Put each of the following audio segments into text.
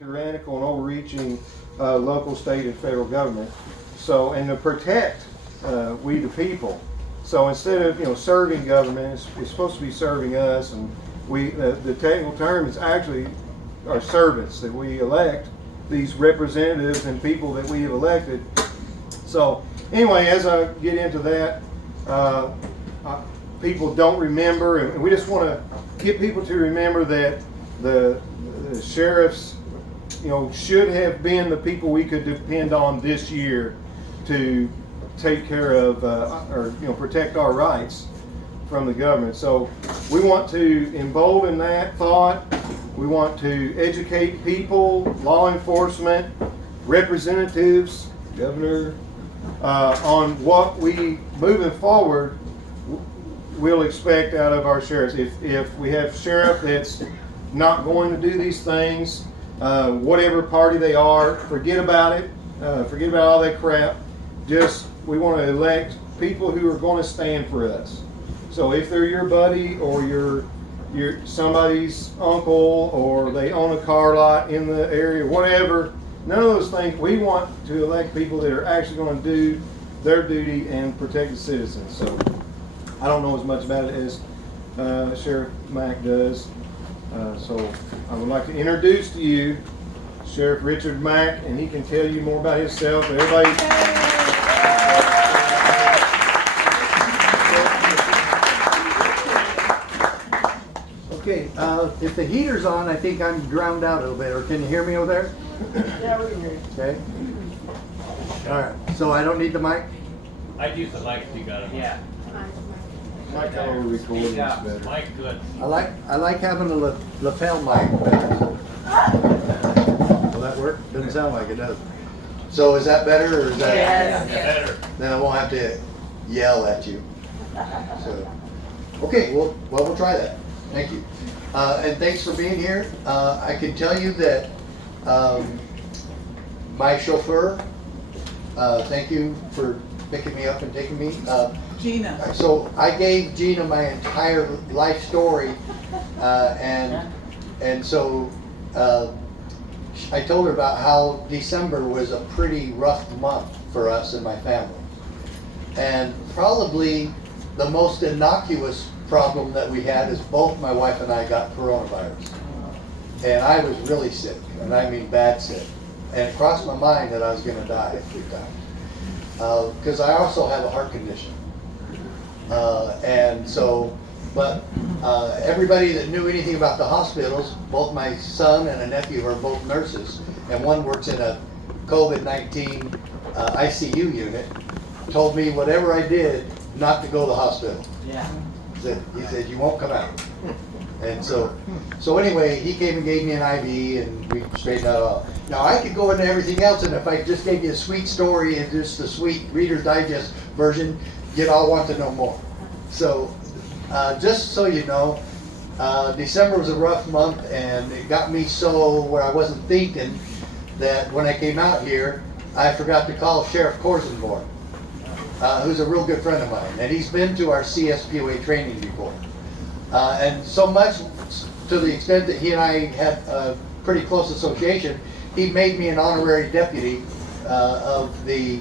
tyrannical and overreaching local, state, and federal government. So, and to protect we the people. So instead of serving government, it's supposed to be serving us, and we the technical term is actually our servants that we elect, these representatives and people that we have elected. So anyway, as I get into that, people don't remember, and we just want to get people to remember that the sheriffs, should have been the people we could depend on this year to take care of or protect our rights from the government. So we want to embolden that thought. We want to educate people, law enforcement, representatives, governor, on what we, moving forward, we'll expect out of our sheriffs. If we have sheriff that's not going to do these things, whatever party they are, forget about it. Forget about all that crap. We want to elect people who are going to stand for us. So if they're your buddy or your somebody's uncle, or they own a car lot in the area, whatever, none of those things. We want to elect people that are actually going to do their duty and protect the citizens. So I don't know as much about it as Sheriff Mack does. So I would like to introduce to you Sheriff Richard Mack, and he can tell you more about himself. Everybody. Okay, if the heater's on, I think I'm drowned out a little bit. Or can you hear me over there? Yeah, we can hear you. Okay. All right. So I don't need the mic? I'd use the mic if you got it. Yeah. Mike, how are we recording this Yeah, better? mic good. I like having a lapel mic better. Will that work? Doesn't sound like it does. So is that better, or is that? Yes. Better. Then I won't have to yell at you. So, okay, well we'll try that. Thank you. And thanks for being here. I can tell you that my chauffeur, thank you for picking me up and taking me. Gina. So I gave Gina my entire life story, and so I told her about how December was a pretty rough month for us and my family. And probably the most innocuous problem that we had is both my wife and I got coronavirus. And I was really sick, and I mean bad sick. And it crossed my mind that I was going to die a few times. Because I also have a heart condition. And so, but everybody that knew anything about the hospitals, both my son and a nephew are both nurses, and one works in a COVID-19 ICU unit, told me whatever I did not to go to the hospital. Yeah. He said, you won't come out. And so anyway, he came and gave me an IV, and we straightened that out. Now I could go into everything else, and if I just gave you a sweet story and just the sweet Reader's Digest version, you'd all want to know more. So just so you know, December was a rough month, and it got me so where I wasn't thinking that when I came out here, I forgot to call Sheriff Korsenborn, who's a real good friend of mine, and he's been to our CSPOA training before. And so much to the extent that he and I had a pretty close association, he made me an honorary deputy of the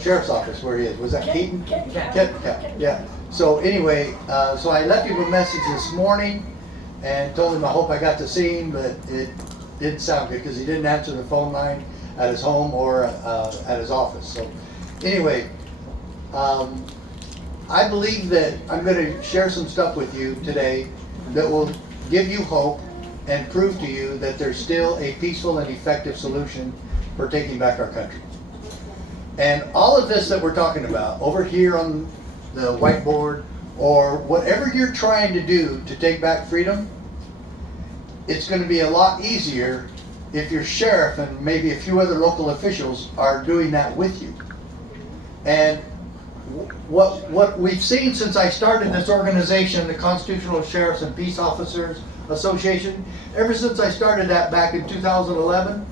sheriff's office where he is. Was that Keaton? Kent, yeah. So anyway, so I left him a message this morning and told him I hope I got to see him, but it didn't sound good because he didn't answer the phone line at his home or at his office. So anyway, I believe that I'm going to share some stuff with you today that will give you hope and prove to you that there's still a peaceful and effective solution for taking back our country. And all of this that we're talking about over here on the whiteboard, or whatever you're trying to do to take back freedom, it's going to be a lot easier if your sheriff and maybe a few other local officials are doing that with you. And what we've seen since I started this organization, the Constitutional Sheriffs and Peace Officers Association, ever since I started that back in 2011,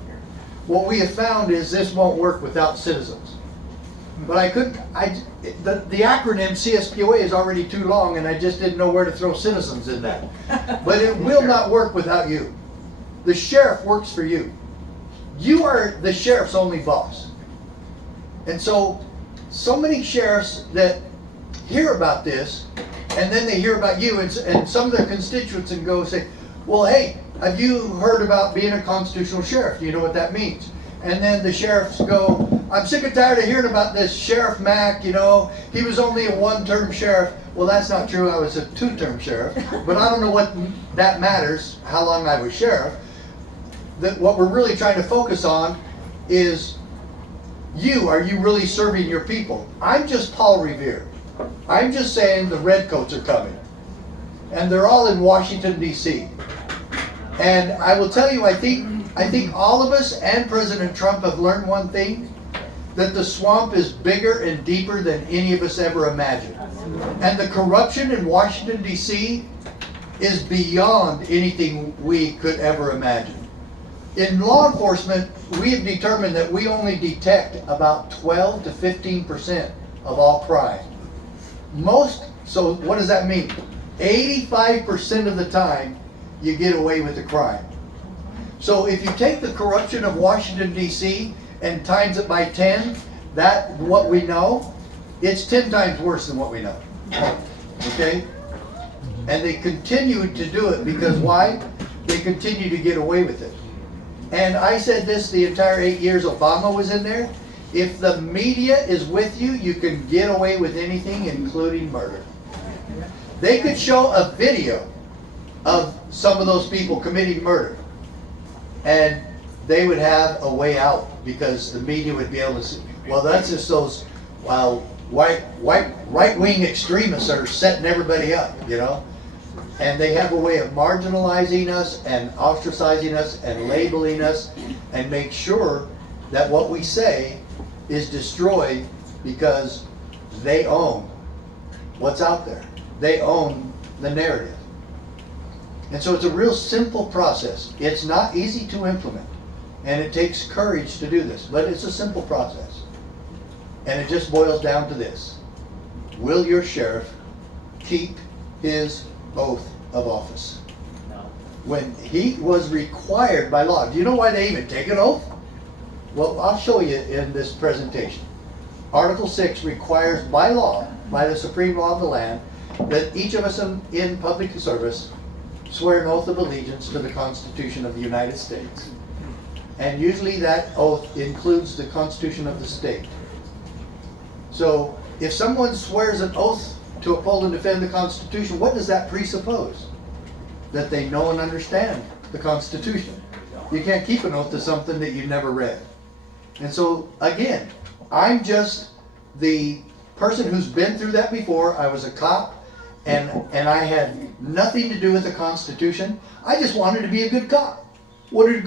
what we have found is this won't work without citizens. But the acronym CSPOA is already too long, and I just didn't know where to throw citizens in that. But it will not work without you. The sheriff works for you. You are the sheriff's only boss. And so many sheriffs that hear about this, and then they hear about you, and some of their constituents and go say, well, hey, have you heard about being a constitutional sheriff? Do you know what that means? And then the sheriffs go, I'm sick and tired of hearing about this Sheriff Mack, he was only a one-term sheriff. Well, that's not true, I was a two-term sheriff, but I don't know what that matters, how long I was sheriff. What we're really trying to focus on is are you really serving your people? I'm just Paul Revere. I'm just saying the redcoats are coming. And they're all in Washington, D.C. And I will tell you, I think all of us and President Trump have learned one thing, that the swamp is bigger and deeper than any of us ever imagined. And the corruption in Washington, D.C. is beyond anything we could ever imagine. In law enforcement, we have determined that we only detect about 12 to 15% of all crime. So what does that mean? 85% of the time, you get away with the crime. So if you take the corruption of Washington, D.C. and times it by 10, what we know, it's 10 times worse than what we know. Okay? And they continue to do it because why? They continue to get away with it. And I said this the entire 8 years Obama was in there. If the media is with you, you can get away with anything, including murder. They could show a video of some of those people committing murder, and they would have a way out because the media would be able to see, well, that's just those right-wing extremists are setting everybody up, And they have a way of marginalizing us and ostracizing us and labeling us and make sure that what we say is destroyed because they own what's out there. They own the narrative. And so it's a real simple process. It's not easy to implement, and it takes courage to do this, but it's a simple process. And it just boils down to this. Will your sheriff keep his oath of office? No. When he was required by law, do you know why they even take an oath? Well, I'll show you in this presentation. Article 6 requires by law, by the supreme law of the land, that each of us in public service swear an oath of allegiance to the Constitution of the United States. And usually that oath includes the Constitution of the state. So if someone swears an oath to uphold and defend the Constitution, what does that presuppose? That they know and understand the Constitution. You can't keep an oath to something that you never read. And so, again, I'm just the person who's been through that before. I was a cop, and I had nothing to do with the Constitution. I just wanted to be a good cop. What do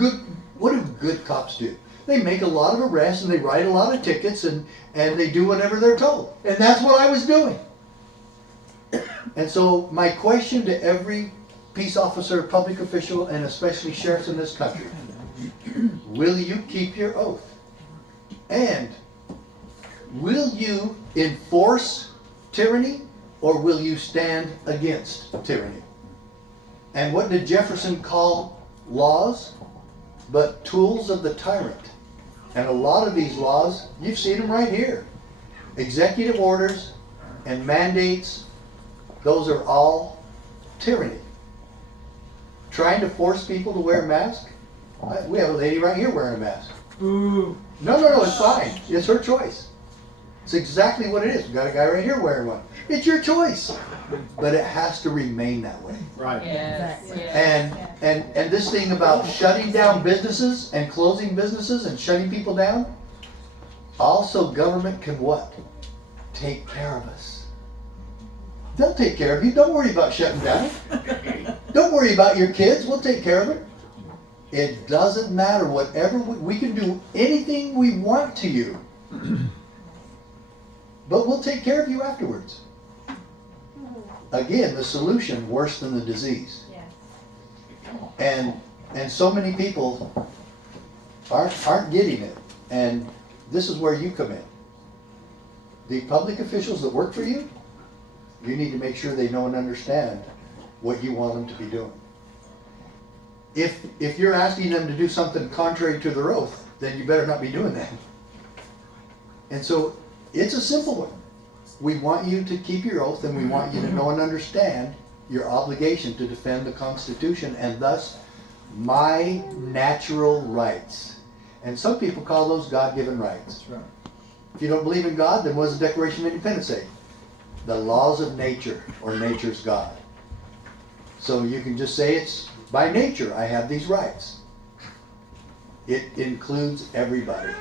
good cops do? They make a lot of arrests, and they write a lot of tickets, and they do whatever they're told. And that's what I was doing. And so my question to every peace officer, public official, and especially sheriffs in this country, will you keep your oath? And will you enforce tyranny, or will you stand against tyranny? And what did Jefferson call laws? But tools of the tyrant. And a lot of these laws, you've seen them right here. Executive orders and mandates, those are all tyranny. Trying to force people to wear a mask? We have a lady right here wearing a mask. Ooh. No, it's fine. It's her choice. It's exactly what it is. We've got a guy right here wearing one. It's your choice. But it has to remain that way. Right. Yes. And this thing about shutting down businesses and closing businesses and shutting people down, also government can what? Take care of us. They'll take care of you. Don't worry about shutting down. Don't worry about your kids. We'll take care of it. It doesn't matter. Whatever we can do anything we want to you. But we'll take care of you afterwards. Again, the solution worse than the disease. And so many people aren't getting it. And this is where you come in. The public officials that work for you, you need to make sure they know and understand what you want them to be doing. if you're asking them to do something contrary to their oath, then you better not be doing that. And so it's a simple one. We want you to keep your oath, and we want you to know and understand your obligation to defend the Constitution and thus my natural rights. And some people call those God-given rights. That's right. If you don't believe in God, then what does the Declaration of Independence say? The laws of nature, or nature's God. So you can just say it's by nature I have these rights. It includes everybody.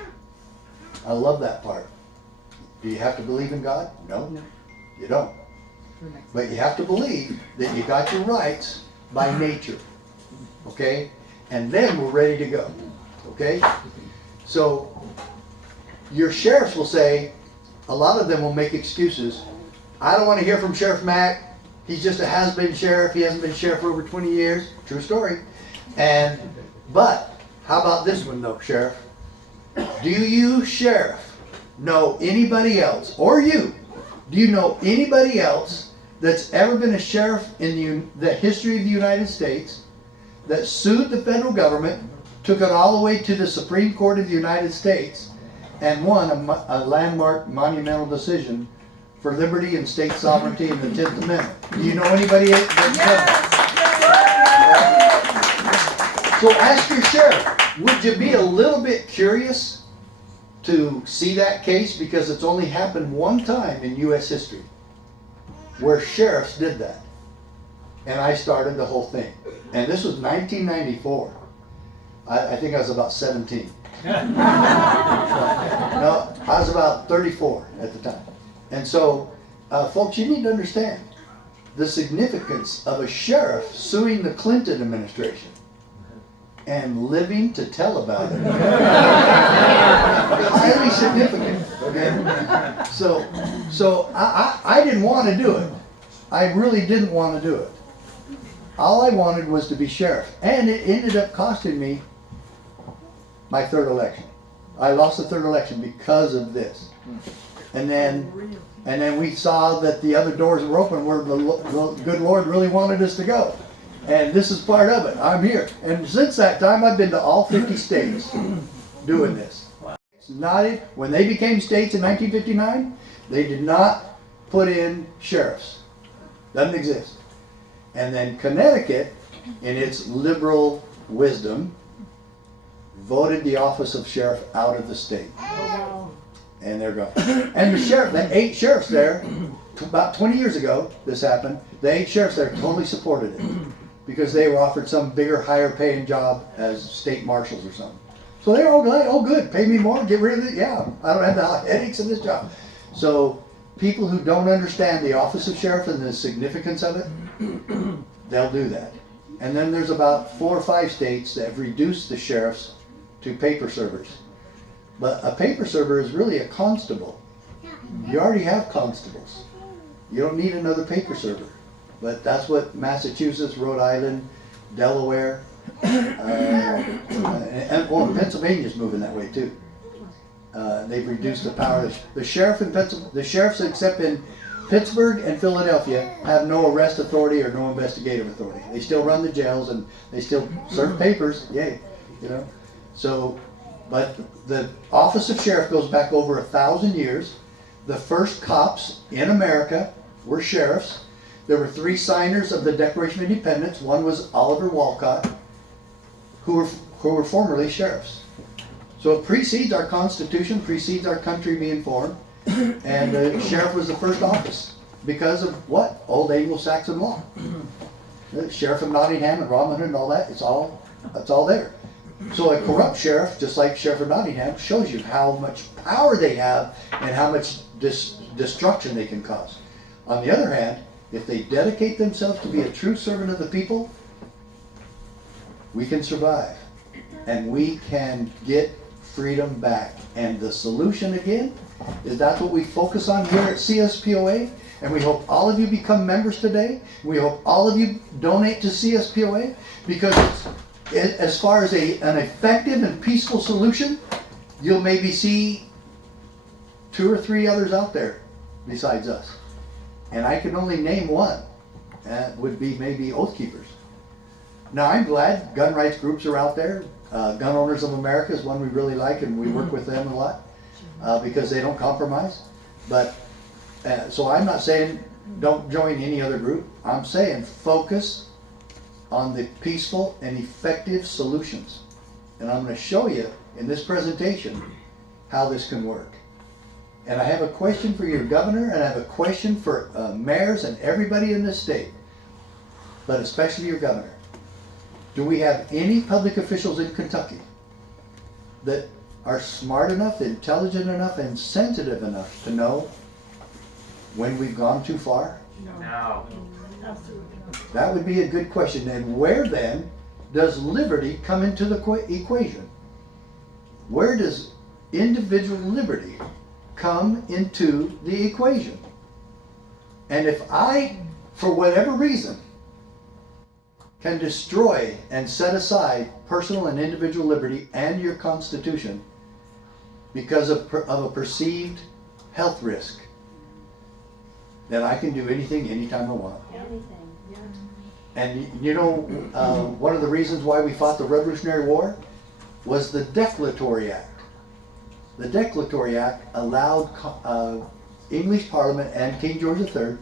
I love that part. Do you have to believe in God? No, you don't. But you have to believe that you got your rights by nature. Okay? And then we're ready to go. Okay? So your sheriffs will say, a lot of them will make excuses. I don't want to hear from Sheriff Mack. He's just a has-been sheriff. He hasn't been sheriff for over 20 years. True story. But how about this one though, Sheriff? Do you, Sheriff, know anybody else, or you, do you know anybody else that's ever been a sheriff in the history of the United States that sued the federal government, took it all the way to the Supreme Court of the United States, and won a landmark monumental decision for liberty and state sovereignty and the 10th Amendment? Do you know anybody that's done that? So ask your sheriff, would you be a little bit curious to see that case? Because it's only happened one time in U.S. history where sheriffs did that. And I started the whole thing. And this was 1994. I think I was about 17. No, I was about 34 at the time. And so, folks, you need to understand the significance of a sheriff suing the Clinton administration and living to tell about it. Highly significant. Okay? So I didn't want to do it. I really didn't want to do it. All I wanted was to be sheriff. And it ended up costing me my third election. I lost the third election because of this. And then we saw that the other doors were open where the good Lord really wanted us to go. And this is part of it. I'm here. And since that time, I've been to all 50 states doing this. When they became states in 1959, they did not put in sheriffs. Doesn't exist. And then Connecticut, in its liberal wisdom, voted the office of sheriff out of the state. And they're gone. And the 8 sheriffs there, about 20 years ago, this happened, the 8 sheriffs there totally supported it because they were offered some bigger, higher paying job as state marshals or something. So they're all like, oh good, pay me more, get rid of it, yeah, I don't have the headaches of this job. So people who don't understand the office of sheriff and the significance of it, they'll do that. And then there's about 4 or 5 states that have reduced the sheriffs to paper servers. But a paper server is really a constable. You already have constables. You don't need another paper server. But that's what Massachusetts, Rhode Island, Delaware, and Pennsylvania's moving that way too. They've reduced the power. The sheriffs, except in Pittsburgh and Philadelphia, have no arrest authority or no investigative authority. They still run the jails and they still serve papers. Yay, you know. So, but the office of sheriff goes back over 1,000 years. The first cops in America were sheriffs. There were 3 signers of the Declaration of Independence. One was Oliver Wolcott, who were formerly sheriffs. So it precedes our Constitution, precedes our country being formed, and the sheriff was the first office because of what? Old Anglo-Saxon law. The sheriff of Nottingham and Robin Hood and all that, it's all there. So a corrupt sheriff, just like Sheriff of Nottingham, shows you how much power they have and how much destruction they can cause. On the other hand, if they dedicate themselves to be a true servant of the people, we can survive and we can get freedom back. And the solution again is that's what we focus on here at CSPOA, and we hope all of you become members today. We hope all of you donate to CSPOA, because as far as an effective and peaceful solution, you'll maybe see 2 or 3 others out there besides us. And I can only name one. That would be maybe Oath Keepers. Now, I'm glad gun rights groups are out there. Gun Owners of America is one we really like, and we work with them a lot because they don't compromise. But so I'm not saying don't join any other group. I'm saying focus on the peaceful and effective solutions. And I'm going to show you in this presentation how this can work. And I have a question for your governor, and I have a question for mayors and everybody in this state, but especially your governor. Do we have any public officials in Kentucky that are smart enough, intelligent enough, and sensitive enough to know when we've gone too far? No. Absolutely not. That would be a good question. And where then does liberty come into the equation? Where does individual liberty come into the equation? And if I, for whatever reason, can destroy and set aside personal and individual liberty and your Constitution because of a perceived health risk, then I can do anything anytime I want. Anything, yeah. And you know, one of the reasons why we fought the Revolutionary War was the Declaratory Act. The Declaratory Act allowed English Parliament and King George III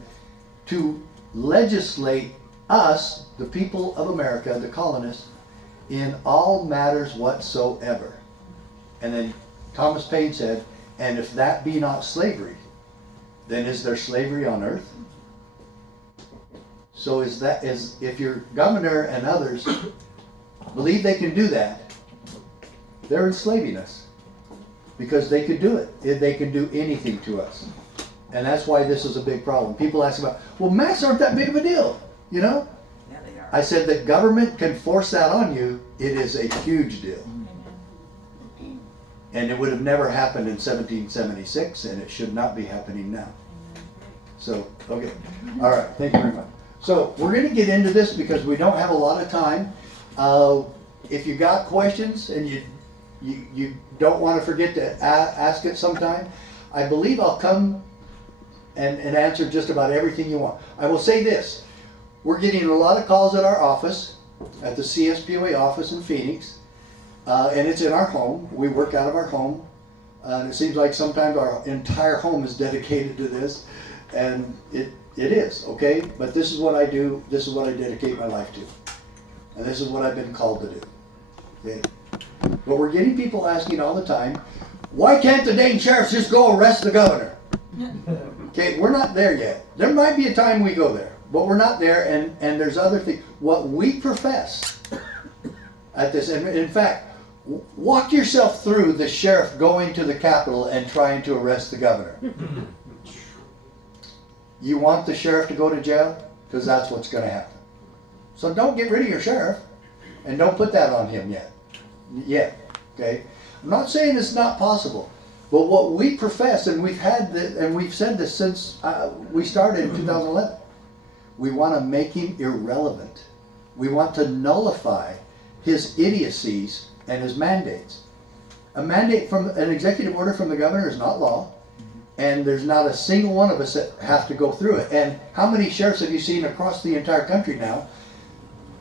to legislate us, the people of America, the colonists, in all matters whatsoever. And then Thomas Paine said, and if that be not slavery, then is there slavery on earth? So if your governor and others believe they can do that, they're enslaving us. Because they could do it. They can do anything to us. And that's why this is a big problem. People ask about, well, masks aren't that big of a deal, you know? Yeah, they are. I said that government can force that on you. It is a huge deal. And it would have never happened in 1776, and it should not be happening now. So, okay. All right, thank you very much. So, we're going to get into this because we don't have a lot of time. If you got questions and you don't want to forget to ask it sometime, I believe I'll come and answer just about everything you want. I will say this. We're getting a lot of calls at our office, at the CSPOA office in Phoenix, and it's in our home. We work out of our home. And it seems like sometimes our entire home is dedicated to this, and it is, okay? But this is what I do. This is what I dedicate my life to. And this is what I've been called to do. Okay? But we're getting people asking all the time, why can't the dang sheriffs just go arrest the governor? Okay, we're not there yet. There might be a time we go there, but we're not there, and there's other things. What we profess at this, and in fact, walk yourself through the sheriff going to the Capitol and trying to arrest the governor. You want the sheriff to go to jail? Because that's what's going to happen. So don't get rid of your sheriff, and don't put that on him yet. Okay? I'm not saying it's not possible, but what we profess, and we've said this since we started in 2011, we want to make him irrelevant. We want to nullify his idiocies and his mandates. A mandate from an executive order from the governor is not law, and there's not a single one of us that have to go through it. And how many sheriffs have you seen across the entire country now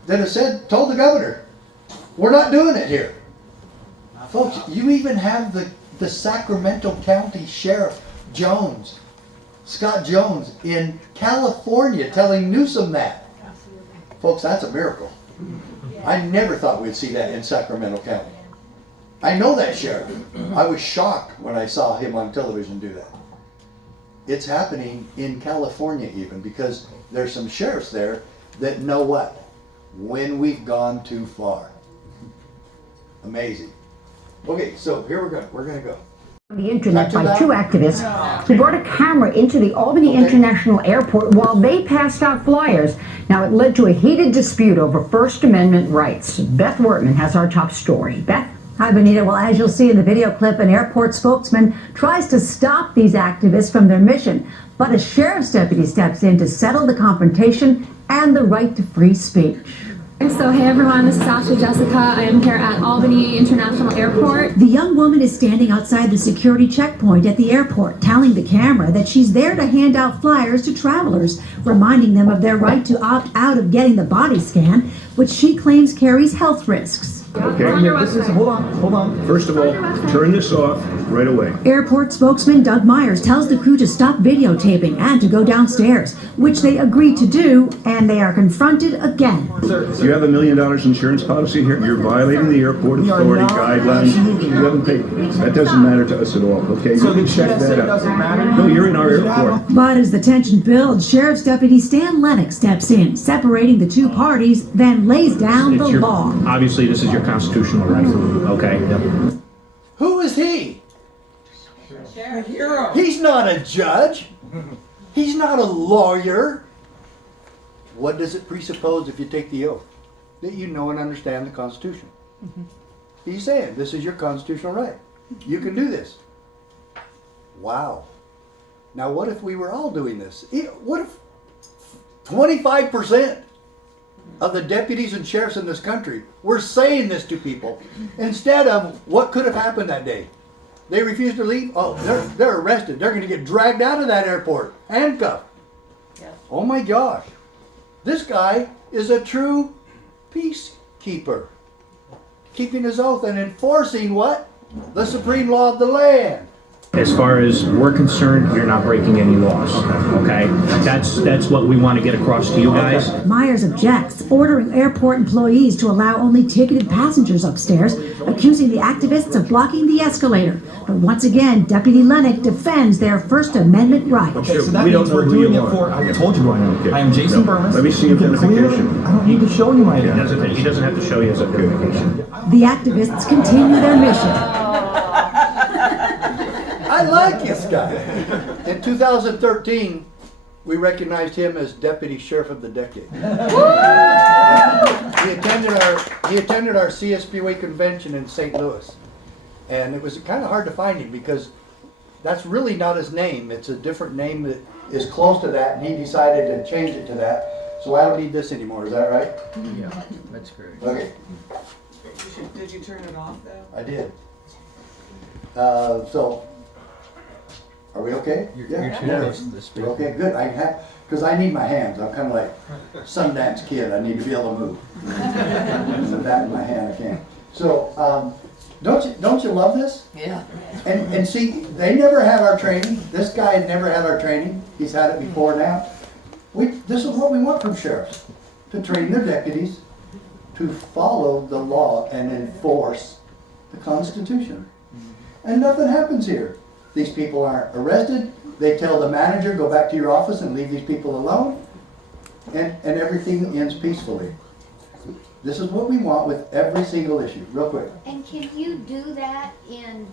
that have told the governor, we're not doing it here? Folks, you even have the Sacramento County Sheriff Jones, Scott Jones, in California telling Newsom that. Absolutely. Folks, that's a miracle. I never thought we'd see that in Sacramento County. I know that sheriff. I was shocked when I saw him on television do that. It's happening in California even, because there's some sheriffs there that know what? When we've gone too far. Amazing. Okay, so here we're going to go. The internet Not too by two loud? activists who brought a camera into the Albany International Airport while they passed out flyers. Now, it led to a heated dispute over First Amendment rights. Beth Wortman has our top story. Beth? Hi, Benita. Well, as you'll see in the video clip, an airport spokesman tries to stop these activists from their mission, but a sheriff's deputy steps in to settle the confrontation and the right to free speech. So hey everyone, this is Ashley Jessica. I am here at Albany International Airport. The young woman is standing outside the security checkpoint at the airport, telling the camera that she's there to hand out flyers to travelers, reminding them of their right to opt out of getting the body scan, which she claims carries health risks. Okay, On your this is, website. hold on. First of all, turn this off right away. Airport spokesman Doug Myers tells the crew to stop videotaping and to go downstairs, which they agreed to do, and they are confronted again. You have $1 million insurance policy here. You're violating the airport authority guidelines. You haven't paid. That doesn't matter to us at all, okay? So You can the check TSA that out. doesn't matter? No, you're in our airport. But as the tension builds, Sheriff's Deputy Stan Lennox steps in, separating the two parties, then lays down the It's your- law. Obviously, this is your constitutional right. Okay. Who is he? He's not a judge. He's not a lawyer. What does it presuppose if you take the oath? That you know and understand the Constitution. He's saying this is your constitutional right. You can do this. Wow. Now what if we were all doing this? What if 25% of the deputies and sheriffs in this country were saying this to people instead of what could have happened that day? They refuse to leave. Oh, they're arrested. They're going to get dragged out of that airport, handcuffed. Oh my gosh. This guy is a true peacekeeper, keeping his oath and enforcing what? The supreme law of the land. As far as we're concerned, you're not breaking any laws. Okay. That's what we want to get across to you guys. Myers objects, ordering airport employees to allow only ticketed passengers upstairs, accusing the activists of blocking the escalator. But once again, Deputy Lennox defends their First Amendment right. Sure, So that we don't means know we're who doing you it are. for, I told you who I am. Okay. I am Jason No. Burns. Let me see You your can clearly- identification. I don't need to show you my He identification. doesn't have to show you his identification. The activists continue their mission. I like this guy. In 2013, we recognized him as Deputy Sheriff of the Decade. He attended our CSPWA convention in St. Louis. And it was kind of hard to find him because that's really not his name. It's a different name that is close to that, and he decided to change it to that. So I don't need this anymore, is that right? Yeah, that's correct. Okay, Did you turn it off though? I did. So, are we okay? You're Yeah. too close to the speaker. Okay, good. I have, because I need my hands. I'm kind of like Sundance Kid. I need to be able to move. With that in my hand, I can't. So, don't you love this? Yeah. And see, they never had our training. This guy had never had our training. He's had it before now. This is what we want from sheriffs, to train their deputies to follow the law and enforce the Constitution. And nothing happens here. These people aren't arrested. They tell the manager, go back to your office and leave these people alone. And everything ends peacefully. This is what we want with every single issue. Real quick. And can you do that in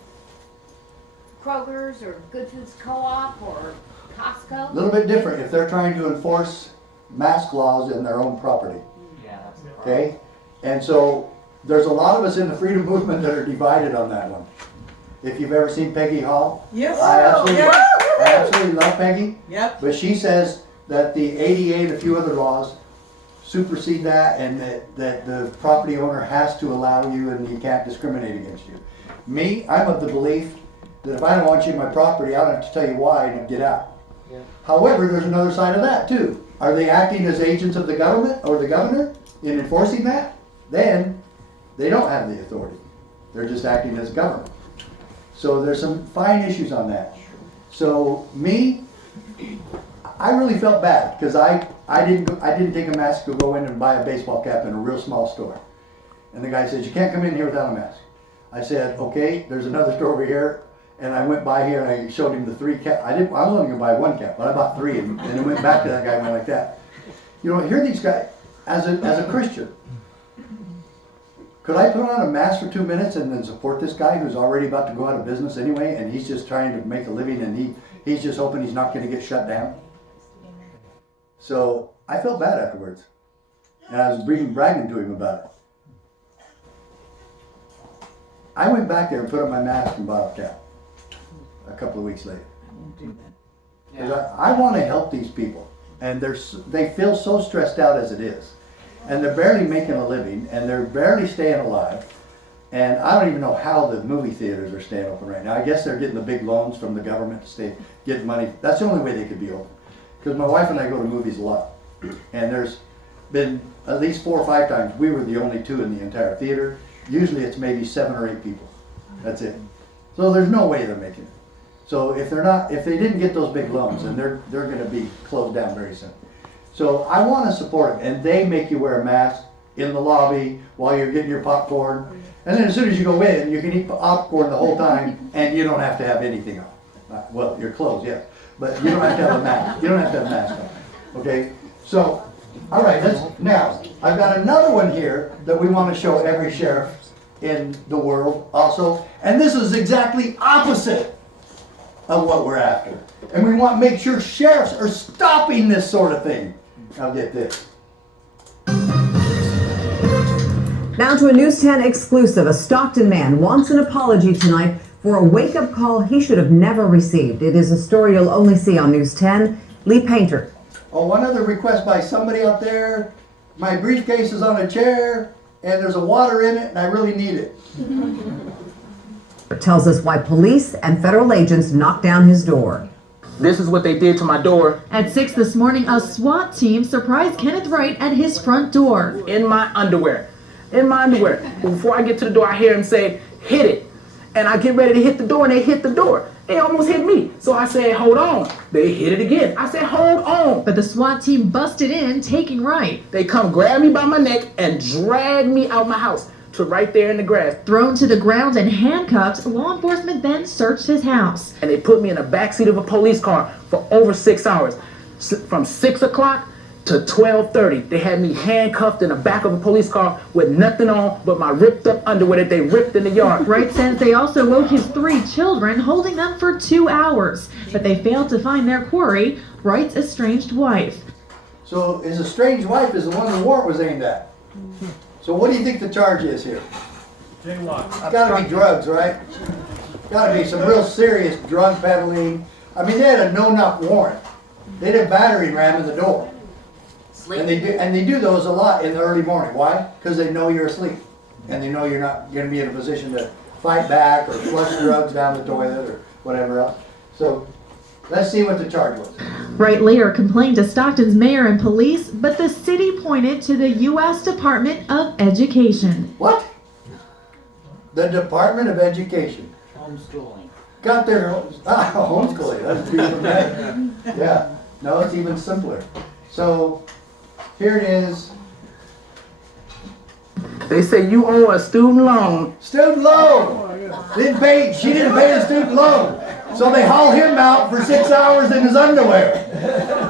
Kroger's or Good Foods Co-op or Costco? A little bit different if they're trying to enforce mask laws in their own property. Okay? And so there's a lot of us in the freedom movement that are divided on that one. If you've ever seen Peggy Hall, Yes. I absolutely love Peggy. Yep. But she says that the ADA and a few other laws supersede that, and that the property owner has to allow you and you can't discriminate against you. Me, I'm of the belief that if I don't want you in my property, I don't have to tell you why and get out. Yeah. However, there's another side of that too. Are they acting as agents of the government or the governor in enforcing that? Then they don't have the authority. They're just acting as government. So there's some fine issues on that. So me, I really felt bad because I didn't take a mask to go in and buy a baseball cap in a real small store. And the guy says, you can't come in here without a mask. I said, okay, there's another store over here. And I went by here and I showed him the 3 cap. I was only gonna buy 1 cap, but I bought 3 and I went back to that guy and went like that. You know, here these guys, as a Christian, could I put on a mask for 2 minutes and then support this guy who's already about to go out of business anyway, and he's just trying to make a living and he's just hoping he's not gonna get shut down? So I felt bad afterwards. And I was bragging to him about it. I went back there and put on my mask and bought a cap a couple of weeks later. Because I want to help these people. And they feel so stressed out as it is. and they're barely making a living, and they're barely staying alive. And I don't even know how the movie theaters are staying open right now. I guess they're getting the big loans from the government to get money. That's the only way they could be open. Because my wife and I go to movies a lot. And there's been at least 4 or 5 times we were the only 2 in the entire theater. Usually it's maybe 7 or 8 people. That's it. So there's no way they're making it. So if they didn't get those big loans, then they're going to be closed down very soon. So I want to support them, and they make you wear a mask in the lobby while you're getting your popcorn. And then as soon as you go in, you can eat popcorn the whole time, and you don't have to have anything on. Well, your clothes, yes, but you don't have to have a mask. You don't have to have a mask on. Okay? So, all right, now, I've got another one here that we want to show every sheriff in the world also, and this is exactly opposite of what we're after. And we want to make sure sheriffs are stopping this sort of thing. Now get this. Now to a News 10 exclusive. A Stockton man wants an apology tonight for a wake-up call he should have never received. It is a story you'll only see on News 10. Lee Painter. Oh, one other request by somebody out there. My briefcase is on a chair, and there's a water in it, and I really need it. Tells us why police and federal agents knocked down his door. This is what they did to my door. At 6 this morning, a SWAT team surprised Kenneth Wright at his front door. In my underwear. Before I get to the door, I hear him say, hit it. And I get ready to hit the door, and they hit the door. They almost hit me. So I said, hold on. They hit it again. I said, hold on. But the SWAT team busted in, taking Wright. They come grab me by my neck and drag me out my house to right there in the grass. Thrown to the ground and handcuffed, law enforcement then searched his house. And they put me in the backseat of a police car for over 6 hours. From 6 o'clock to 12:30. They had me handcuffed in the back of a police car with nothing on but my ripped up underwear that they ripped in the yard. Wright says they also woke his 3 children, holding them for 2 hours. But they failed to find their quarry, Wright's estranged wife. So his estranged wife is the one the warrant was aimed at. So what do you think the charge is here? It's gotta be drugs, right? Gotta be some real serious drug peddling. I mean, they had a no-knock warrant. They did a battering ram in the door. And they do those a lot in the early morning. Why? Because they know you're asleep. And they know you're not going to be in a position to fight back or flush drugs down the toilet or whatever else. So let's see what the charge was. Wright later complained to Stockton's mayor and police, but the city pointed to the U.S. Department of Education. What? The Department of Education. Homeschooling. Got their homeschooling. That's beautiful. Yeah. No, it's even simpler. So here it is. They say you owe a student loan. Student loan. She didn't pay the student loan. So they haul him out for 6 hours in his underwear.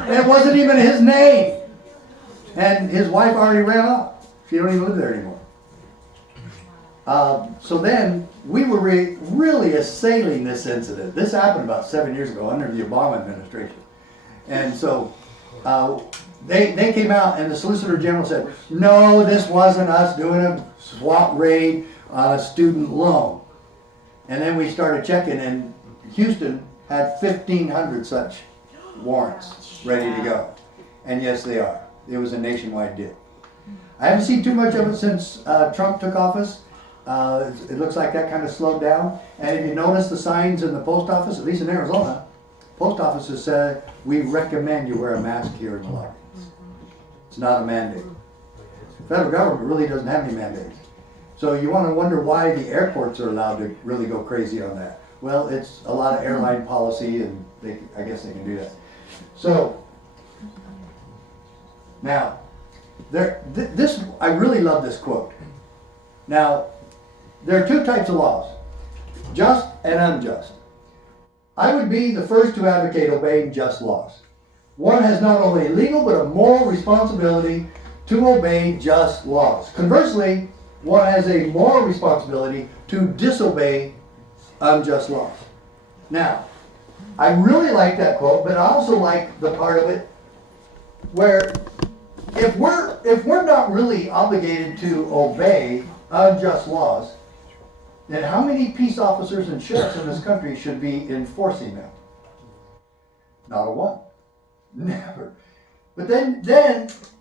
And it wasn't even his name. And his wife already ran off. She don't even live there anymore. So then we were really assailing this incident. This happened about 7 years ago under the Obama administration. And so they came out and the Solicitor General said, no, this wasn't us doing a SWAT raid on a student loan. And then we started checking, and Houston had 1,500 such warrants ready to go. And yes, they are. It was a nationwide deal. I haven't seen too much of it since Trump took office. It looks like that kind of slowed down. And if you notice the signs in the post office, at least in Arizona, post offices say, we recommend you wear a mask here in the lobby. It's not a mandate. The federal government really doesn't have any mandates. So you want to wonder why the airports are allowed to really go crazy on that. Well, it's a lot of airline policy, and I guess they can do that. So, now, I really love this quote. Now, there are 2 types of laws, just and unjust. I would be the first to advocate obeying just laws. One has not only a legal but a moral responsibility to obey just laws. Conversely, one has a moral responsibility to disobey unjust laws. Now, I really like that quote, but I also like the part of it where if we're not really obligated to obey unjust laws, then how many peace officers and sheriffs in this country should be enforcing them? Not a one. Never. But then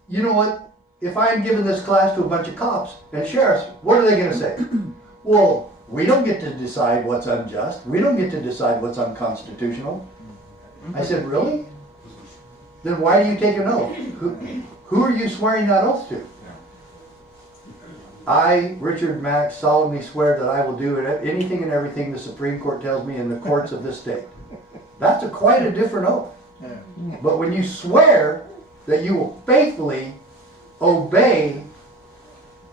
you know what? if I'm giving this class to a bunch of cops and sheriffs, what are they gonna say? Well, we don't get to decide what's unjust. We don't get to decide what's unconstitutional. I said, really? Then why do you take an oath? Who are you swearing that oath to? I, Richard Mack, solemnly swear that I will do anything and everything the Supreme Court tells me in the courts of this state. That's quite a different oath. But when you swear that you will faithfully obey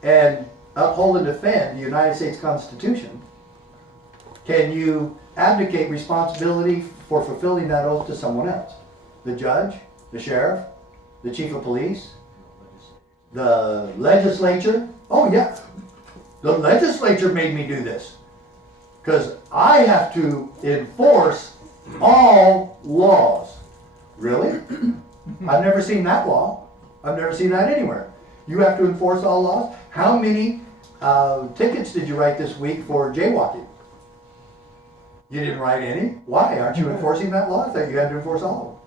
and uphold and defend the United States Constitution, can you abdicate responsibility for fulfilling that oath to someone else? The judge, the sheriff, the chief of police, the legislature? Oh yeah, the legislature made me do this because I have to enforce all laws. Really? I've never seen that law. I've never seen that anywhere. You have to enforce all laws? How many tickets did you write this week for jaywalking? You didn't write any? Why? Aren't you enforcing that law? I thought you had to enforce all of them.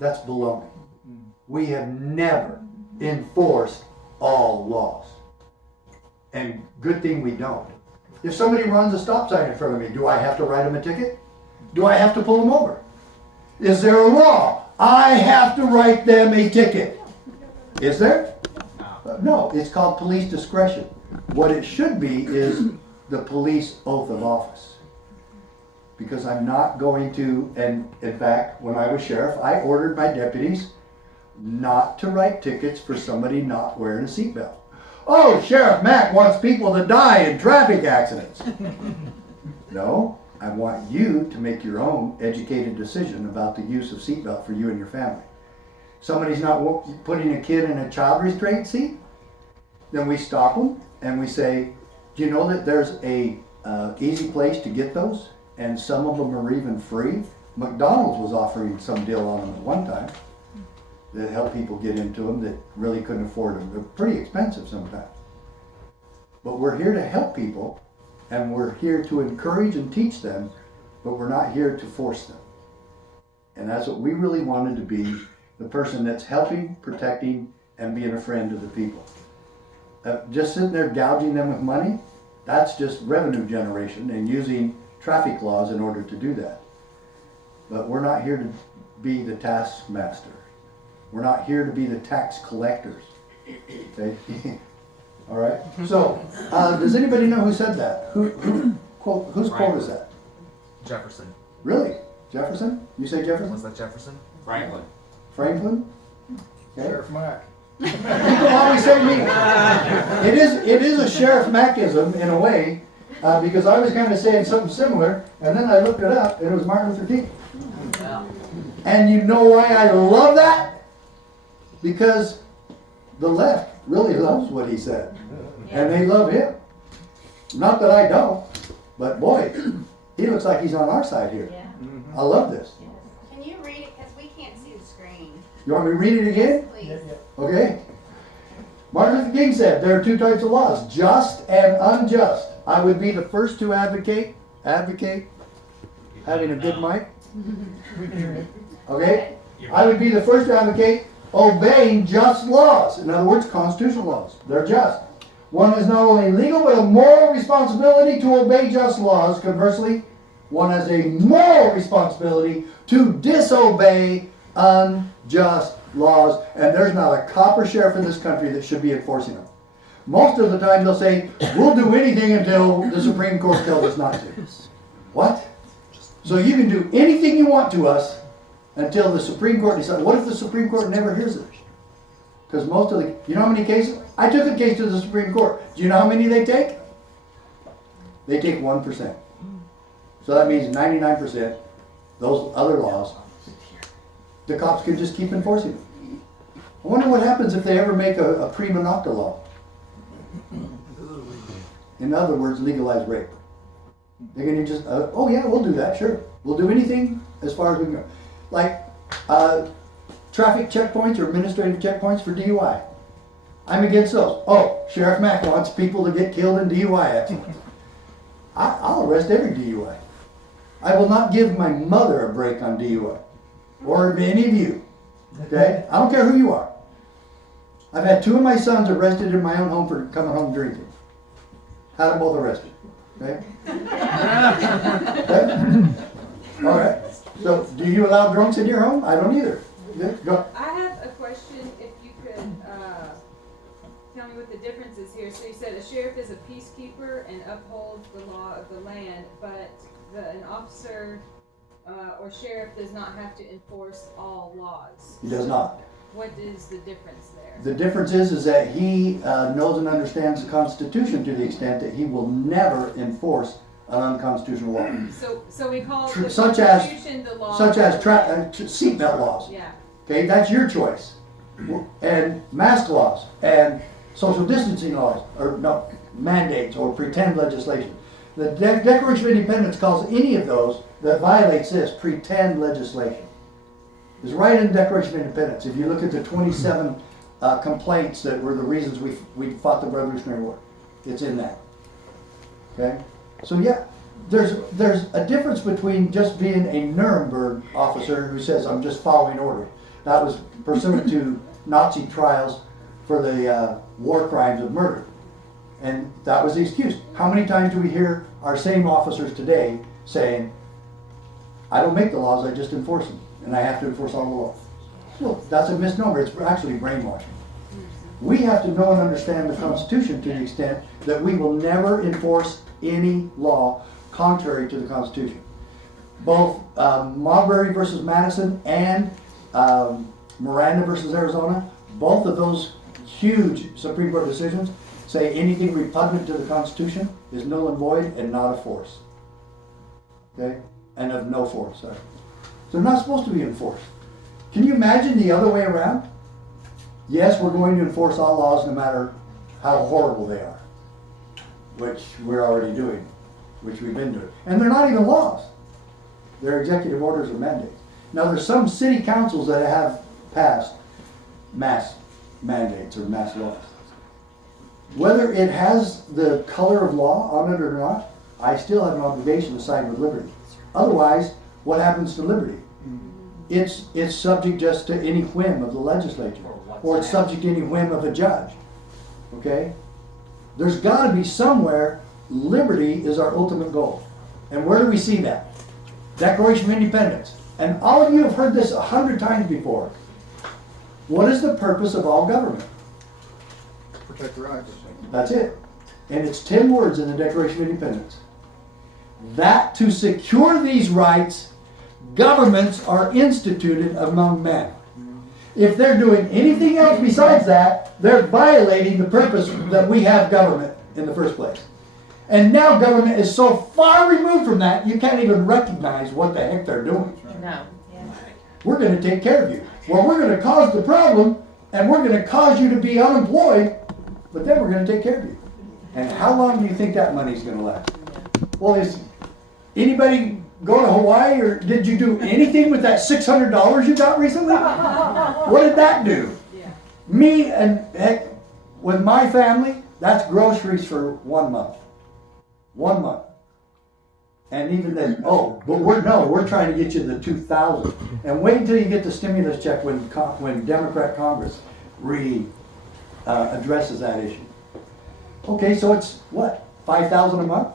That's baloney. We have never enforced all laws. And good thing we don't. If somebody runs a stop sign in front of me, do I have to write them a ticket? Do I have to pull them over? Is there a law? I have to write them a ticket. Is there? No, it's called police discretion. What it should be is the police oath of office. Because I'm not going to, and in fact, when I was sheriff, I ordered my deputies not to write tickets for somebody not wearing a seatbelt. Oh, Sheriff Mack wants people to die in traffic accidents. No, I want you to make your own educated decision about the use of seatbelt for you and your family. Somebody's not putting a kid in a child restraint seat, then we stop them and we say, do you know that there's a easy place to get those? And some of them are even free. McDonald's was offering some deal on them at one time that helped people get into them that really couldn't afford them. They're pretty expensive sometimes. But we're here to help people, and we're here to encourage and teach them, but we're not here to force them. And that's what we really wanted to be, the person that's helping, protecting, and being a friend to the people. Just sitting there gouging them with money, that's just revenue generation and using traffic laws in order to do that. But we're not here to be the taskmaster. We're not here to be the tax collectors. Okay? All right? So, does anybody know who said that? Whose quote is that? Jefferson. Really? Jefferson? You say Jefferson? Was that Jefferson? Franklin. Franklin? Okay. Sheriff Mack. People always say me. It is a Sheriff Mackism in a way, because I was kind of saying something similar, and then I looked it up, and it was Martin Luther King. Yeah. And you know why I love that? Because the left really loves what he said, and they love him. Not that I don't, but boy, he looks like he's on our side here. Yeah. I love this. Can you read it? Because we can't see the screen. You want me to read it again? Please. Okay. Martin Luther King said there are two types of laws, just and unjust. I would be the first to advocate having a good mic. Okay? I would be the first to advocate obeying just laws. In other words, constitutional laws. They're just. One has not only legal but a moral responsibility to obey just laws. Conversely, one has a moral responsibility to disobey unjust laws. And there's not a cop or sheriff in this country that should be enforcing them. Most of the time they'll say, we'll do anything until the Supreme Court tells us not to. What? So you can do anything you want to us until the Supreme Court decides. What if the Supreme Court never hears it? Because most of the, you know how many cases? I took a case to the Supreme Court. Do you know how many they take? They take 1%. So that means 99%, those other laws, the cops can just keep enforcing them. I wonder what happens if they ever make a prima nocta law. In other words, legalize rape. They're going to just, oh yeah, we'll do that, sure. We'll do anything as far as we can go. Like traffic checkpoints or administrative checkpoints for DUI. I'm against those. Oh, Sheriff Mack wants people to get killed in DUI accidents. I'll arrest every DUI. I will not give my mother a break on DUI. Or any of you. Okay? I don't care who you are. I've had 2 of my sons arrested in my own home for coming home drinking. Had them both arrested. Okay? Okay? All right. So, do you allow drunks in your home? I don't either. Yeah, go. I have a question, if you could tell me what the difference is here. So you said a sheriff is a peacekeeper and upholds the law of the land, but an officer or sheriff does not have to enforce all laws. He does not. What is the difference there? The difference is that he knows and understands the Constitution to the extent that he will never enforce an unconstitutional law. So we call the Such as Constitution the law. seatbelt laws. Yeah. Okay, that's your choice. And mask laws and social distancing laws, or no, mandates or pretend legislation. The Declaration of Independence calls any of those that violates this pretend legislation. It's right in the Declaration of Independence. If you look at the 27 complaints that were the reasons we fought the Revolutionary War, it's in that. Okay? So yeah, there's a difference between just being a Nuremberg officer who says, I'm just following orders. That was pursuant to Nazi trials for the war crimes of murder. And that was the excuse. How many times do we hear our same officers today saying, I don't make the laws, I just enforce them. And I have to enforce all the laws. Well, that's a misnomer. It's actually brainwashing. We have to know and understand the Constitution to the extent that we will never enforce any law contrary to the Constitution. Both Marbury versus Madison and Miranda versus Arizona, both of those huge Supreme Court decisions say anything repugnant to the Constitution is null and void and not a force. Okay? And of no force, sorry. So they're not supposed to be enforced. Can you imagine the other way around? Yes, we're going to enforce all laws no matter how horrible they are, which we're already doing, which we've been doing. And they're not even laws. They're executive orders or mandates. Now there's some city councils that have passed mass mandates or mass laws. Whether it has the color of law on it or not, I still have an obligation to side with liberty. Otherwise, what happens to liberty? It's subject just to any whim of the legislature, or it's subject to any whim of a judge. Okay? There's got to be somewhere liberty is our ultimate goal. And where do we see that? Declaration of Independence. And all of you have heard this 100 times before. What is the purpose of all government? Protect rights. That's it. And it's 10 words in the Declaration of Independence. That to secure these rights, governments are instituted among men. If they're doing anything else besides that, they're violating the purpose that we have government in the first place. And now government is so far removed from that, you can't even recognize what the heck they're doing. No. We're going to take care of you. Well, we're going to cause the problem, and we're going to cause you to be unemployed, but then we're going to take care of you. And how long do you think that money's going to last? Well, is anybody go to Hawaii, or did you do anything with that $600 you got recently? What did that do? Yeah. Me and heck, with my family, that's groceries for 1 month. 1 month. And even then, but we're trying to get you the 2,000. And wait until you get the stimulus check when Democrat Congress addresses that issue. Okay, so it's what, 5,000 a month?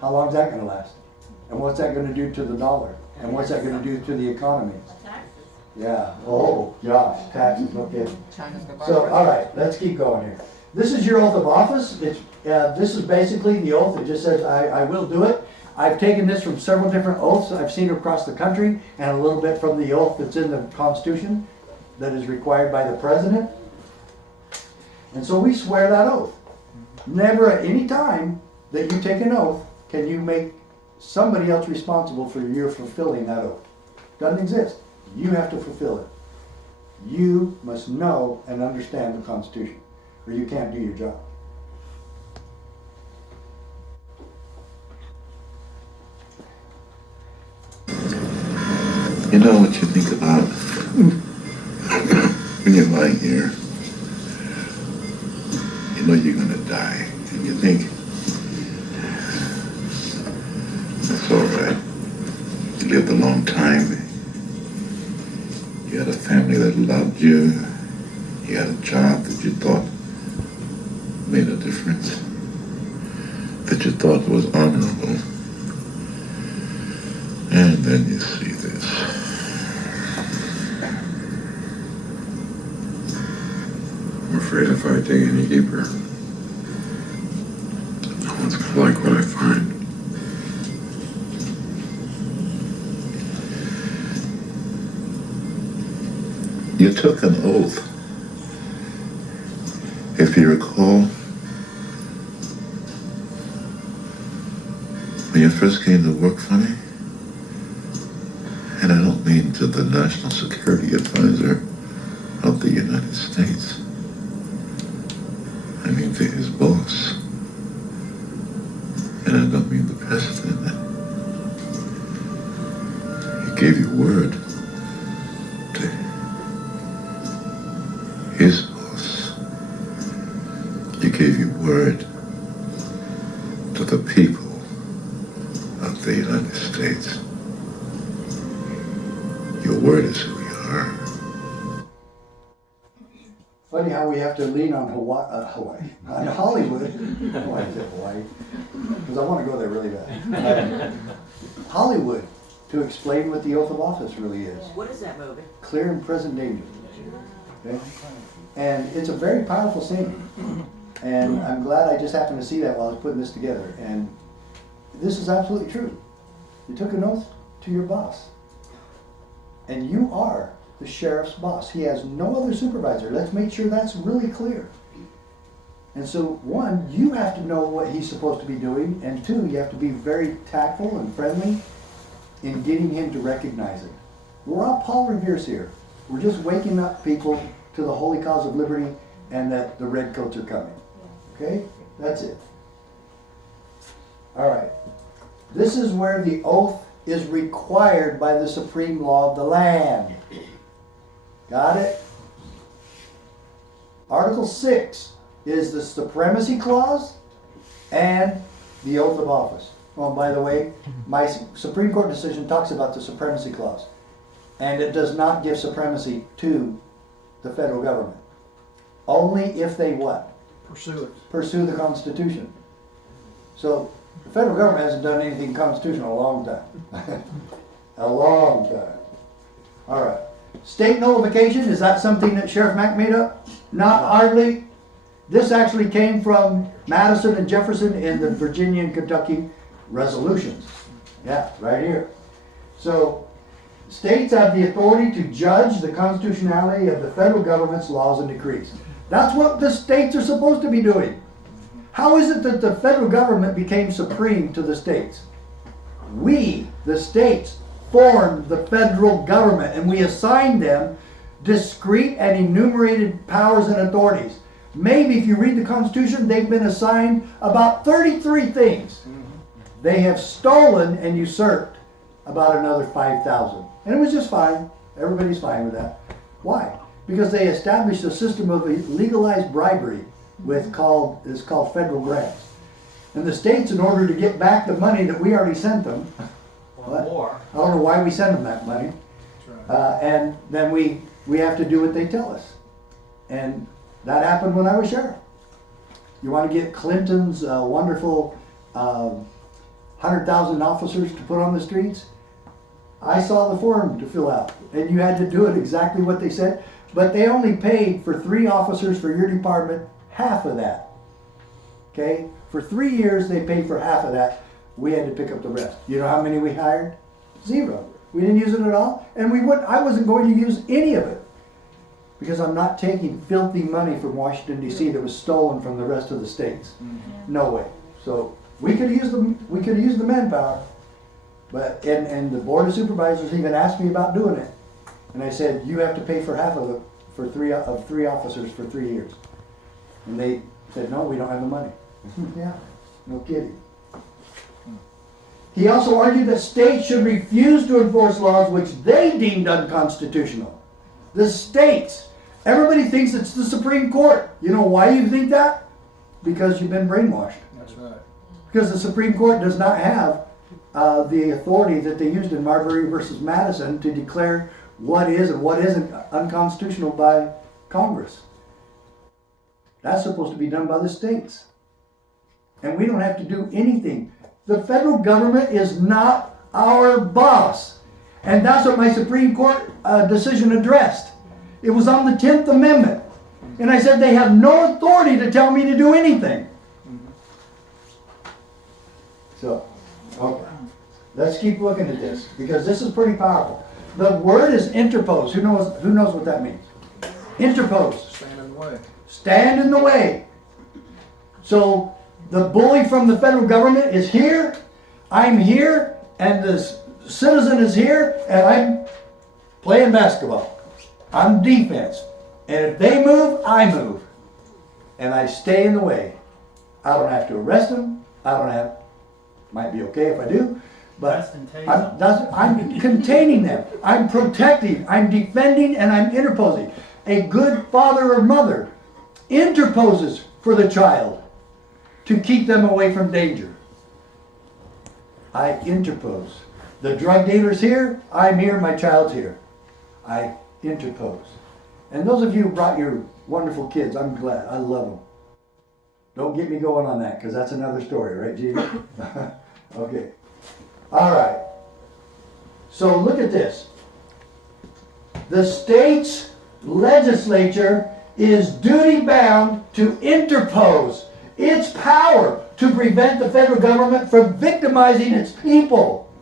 How long is that going to last? And what's that going to do to the dollar? And what's that going to do to the economy? Taxes. Yeah. Oh gosh, taxes. Okay. So all right, let's keep going here. This is your oath of office. This is basically the oath. It just says I will do it. I've taken this from several different oaths I've seen across the country, and a little bit from the oath that's in the Constitution that is required by the president. And so we swear that oath. Never at any time that you take an oath can you make somebody else responsible for your fulfilling that oath. Doesn't exist. You have to fulfill it. You must know and understand the Constitution, or you can't do your job. You know what you think about when you're lying here? You know you're gonna die, and you think, that's all right. You lived a long time. You had a family that loved you. You had a job that you thought made a difference, that you thought was honorable. And then you see this. I'm afraid if I dig any deeper, no one's gonna like what I find. You took an oath. If you recall, when you first came to work for me, and I don't mean to the National Security Advisor of the United States, I mean to his boss, and I don't mean the president. He gave you word to his boss. He gave you word to the people of the United States. Your word is who you are. Funny how we have to lean on Hawaii, on Hollywood. Why is it Hawaii? Because I want to go there really bad. Hollywood, to explain what the oath of office really is. What is that movie? Clear and present danger. Okay? And it's a very powerful statement. And I'm glad I just happened to see that while I was putting this together. And this is absolutely true. You took an oath to your boss. And you are the sheriff's boss. He has no other supervisor. Let's make sure that's really clear. And so, one, you have to know what he's supposed to be doing, and two, you have to be very tactful and friendly in getting him to recognize it. We're all Paul Revere's here. We're just waking up people to the holy cause of liberty and that the redcoats are coming. Okay? That's it. All right. This is where the oath is required by the supreme law of the land. Got it? Article 6 is the supremacy clause and the oath of office. Oh, by the way, my Supreme Court decision talks about the supremacy clause. And it does not give supremacy to the federal government. Only if they what? Pursue the Constitution. So, the federal government hasn't done anything constitutional in a long time. A long time. All right. State nullification, is that something that Sheriff Mack made up? Not hardly. This actually came from Madison and Jefferson in the Virginia and Kentucky resolutions. Yeah, right here. So, states have the authority to judge the constitutionality of the federal government's laws and decrees. That's what the states are supposed to be doing. How is it that the federal government became supreme to the states? We, the states, formed the federal government, and we assigned them discrete and enumerated powers and authorities. Maybe if you read the Constitution, they've been assigned about 33 things. They have stolen and usurped about another 5,000. And it was just fine. Everybody's fine with that. Why? Because they established a system of legalized bribery it's called federal grants. And the states, in order to get back the money that we already sent them, I don't know why we send them that money, and then we have to do what they tell us. And that happened when I was sheriff. You want to get Clinton's wonderful 100,000 officers to put on the streets? I saw the form to fill out, and you had to do it exactly what they said, but they only paid for 3 officers for your department, half of that. Okay? For 3 years, they paid for half of that. We had to pick up the rest. You know how many we hired? 0. We didn't use it at all, and I wasn't going to use any of it because I'm not taking filthy money from Washington, D.C. that was stolen from the rest of the states. No way. So we could use the manpower, but and the Board of Supervisors even asked me about doing it, and I said you have to pay for half of it for 3 officers for 3 years. And they said, no, we don't have the money. Yeah, no kidding. He also argued that states should refuse to enforce laws which they deemed unconstitutional. The states. Everybody thinks it's the Supreme Court. You know why you think that? Because you've been brainwashed. That's right. Because the Supreme Court does not have the authority that they used in Marbury versus Madison to declare what is and what isn't unconstitutional by Congress. That's supposed to be done by the states. And we don't have to do anything. The federal government is not our boss. And that's what my Supreme Court decision addressed. It was on the 10th Amendment. And I said they have no authority to tell me to do anything. So, okay. Let's keep looking at this, because this is pretty powerful. The word is interpose. Who knows what that means? Interpose. Stand in the way. Stand in the way. So the bully from the federal government is here, I'm here, and the citizen is here, and I'm playing basketball. I'm defense. And if they move, I move. And I stay in the way. I don't have to arrest them. Might be okay if I do. But I'm containing them. I'm protecting. I'm defending, and I'm interposing. A good father or mother interposes for the child to keep them away from danger. I interpose. The drug dealer's here. I'm here. My child's here. I interpose. And those of you who brought your wonderful kids, I'm glad. I love them. Don't get me going on that, because that's another story, right, Gina? Okay. All right. So look at this. The state's legislature is duty bound to interpose its power to prevent the federal government from victimizing its people.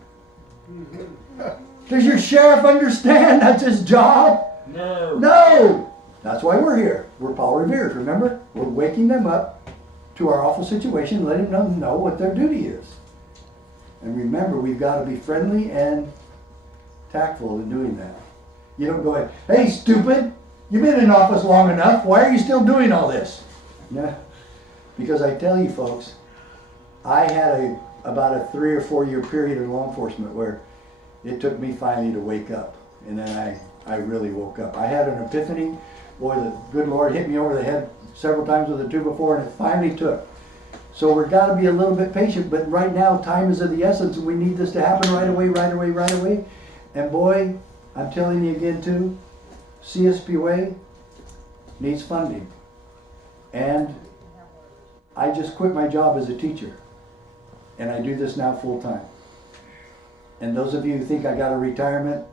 Does your sheriff understand that's his job? No. No! That's why we're here. We're Paul Revere's, remember? We're waking them up to our awful situation, letting them know what their duty is. And remember, we've got to be friendly and tactful in doing that. You don't go in, hey, stupid, you've been in office long enough, why are you still doing all this? Yeah. Because I tell you folks, I had about a 3 or 4 year period in law enforcement where it took me finally to wake up. And then I really woke up. I had an epiphany. Boy, the good Lord hit me over the head several times with a 2x4, and it finally took. So we've got to be a little bit patient, but right now time is of the essence, and we need this to happen right away, right away, right away. And boy, I'm telling you again too, CSPWA needs funding. And I just quit my job as a teacher, and I do this now full time. And those of you who think I got a retirement,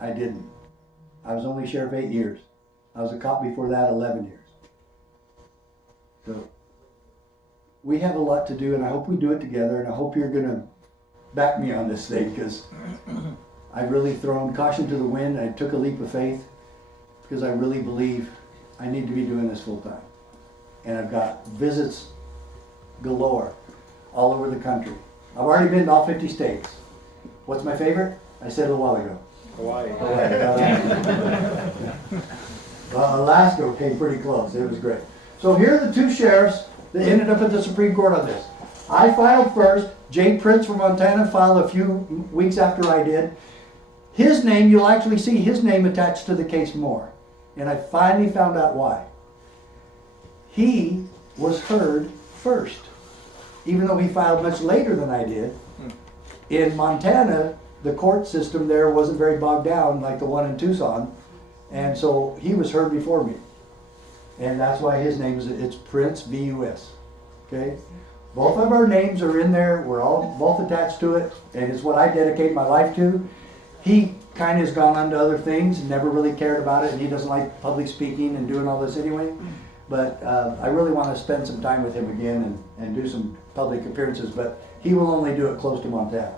I didn't. I was only sheriff 8 years. I was a cop before that 11 years. So we have a lot to do, and I hope we do it together, and I hope you're going to back me on this thing, because I've really thrown caution to the wind. I took a leap of faith because I really believe I need to be doing this full time. And I've got visits galore all over the country. I've already been to all 50 states. What's my favorite? I said it a while ago. Hawaii. Well, Alaska came pretty close. It was great. So here are the two sheriffs that ended up at the Supreme Court on this. I filed first. Jay Prince from Montana filed a few weeks after I did. His name, you'll actually see his name attached to the case more. And I finally found out why. He was heard first, even though he filed much later than I did. In Montana, the court system there wasn't very bogged down like the one in Tucson, and so he was heard before me. And that's why his name is, it's Prince, V-U-S. Okay? Both of our names are in there. We're all both attached to it, and it's what I dedicate my life to. He kind of has gone on to other things and never really cared about it, and he doesn't like public speaking and doing all this anyway. But I really want to spend some time with him again and do some public appearances, but he will only do it close to Montana,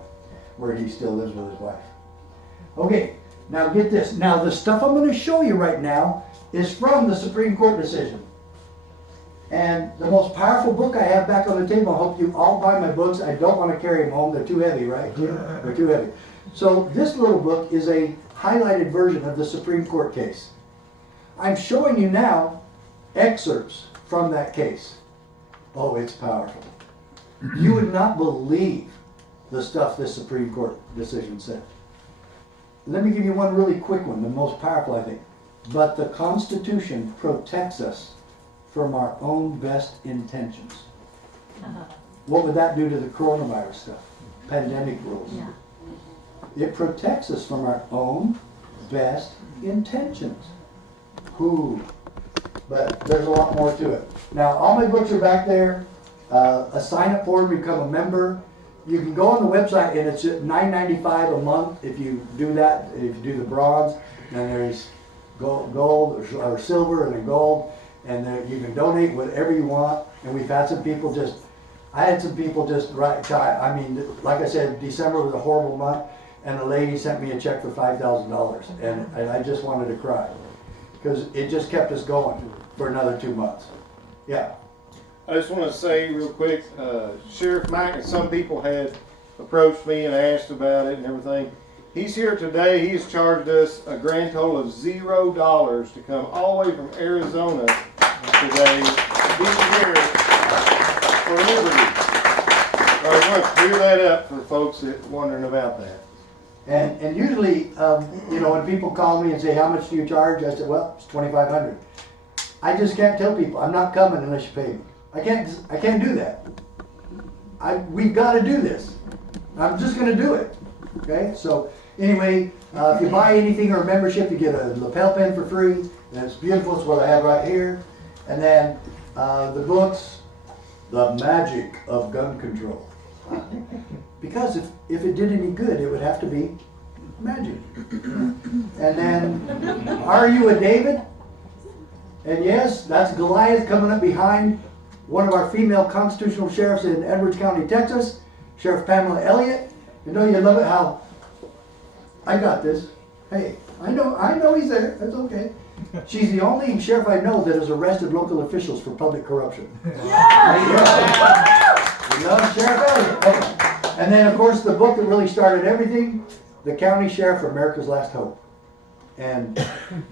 where he still lives with his wife. Okay, now get this. Now the stuff I'm going to show you right now is from the Supreme Court decision. And the most powerful book I have back on the table, I hope you all buy my books. I don't want to carry them home. They're too heavy, right? They're too heavy. So this little book is a highlighted version of the Supreme Court case. I'm showing you now excerpts from that case. Oh, it's powerful. You would not believe the stuff this Supreme Court decision said. Let me give you one really quick one, the most powerful, I think. But the Constitution protects us from our own best intentions. What would that do to the coronavirus stuff? Pandemic rules. Yeah. It protects us from our own best intentions. Who? but there's a lot more to it. Now, all my books are back there. A sign up form, become a member. You can go on the website and it's at $9.95 a month if you do that, if you do the bronze. And there's gold or silver and then gold. And then you can donate whatever you want. And we've had some people I had some people I mean, like I said, December was a horrible month. And a lady sent me a check for $5,000. And I just wanted to cry. Because it just kept us going for another 2 months. Yeah. I just want to say real quick, Sheriff Mack and some people had approached me and asked about it and everything. He's here today. He has charged us a grand total of $0 to come all the way from Arizona today to be here for liberty. So I want to clear that up for folks that are wondering about that. And usually, you know, when people call me and say, how much do you charge? I said, well, it's $2,500. I just can't tell people, I'm not coming unless you pay me. I can't do that. We've got to do this. I'm just going to do it. Okay? So anyway, if you buy anything or a membership, you get a lapel pin for free. And it's beautiful. It's what I have right here. And then the books, The Magic of Gun Control. Because if it did any good, it would have to be magic. And then, Are You a David? And yes, that's Goliath coming up behind one of our female constitutional sheriffs in Edwards County, Texas, Sheriff Pamela Elliott. You know, you love it how I got this. Hey, I know he's there. That's okay. She's the only sheriff I know that has arrested local officials for public corruption. Yeah. We love Sheriff Elliott. Okay. And then, of course, the book that really started everything, The County Sheriff, America's Last Hope. And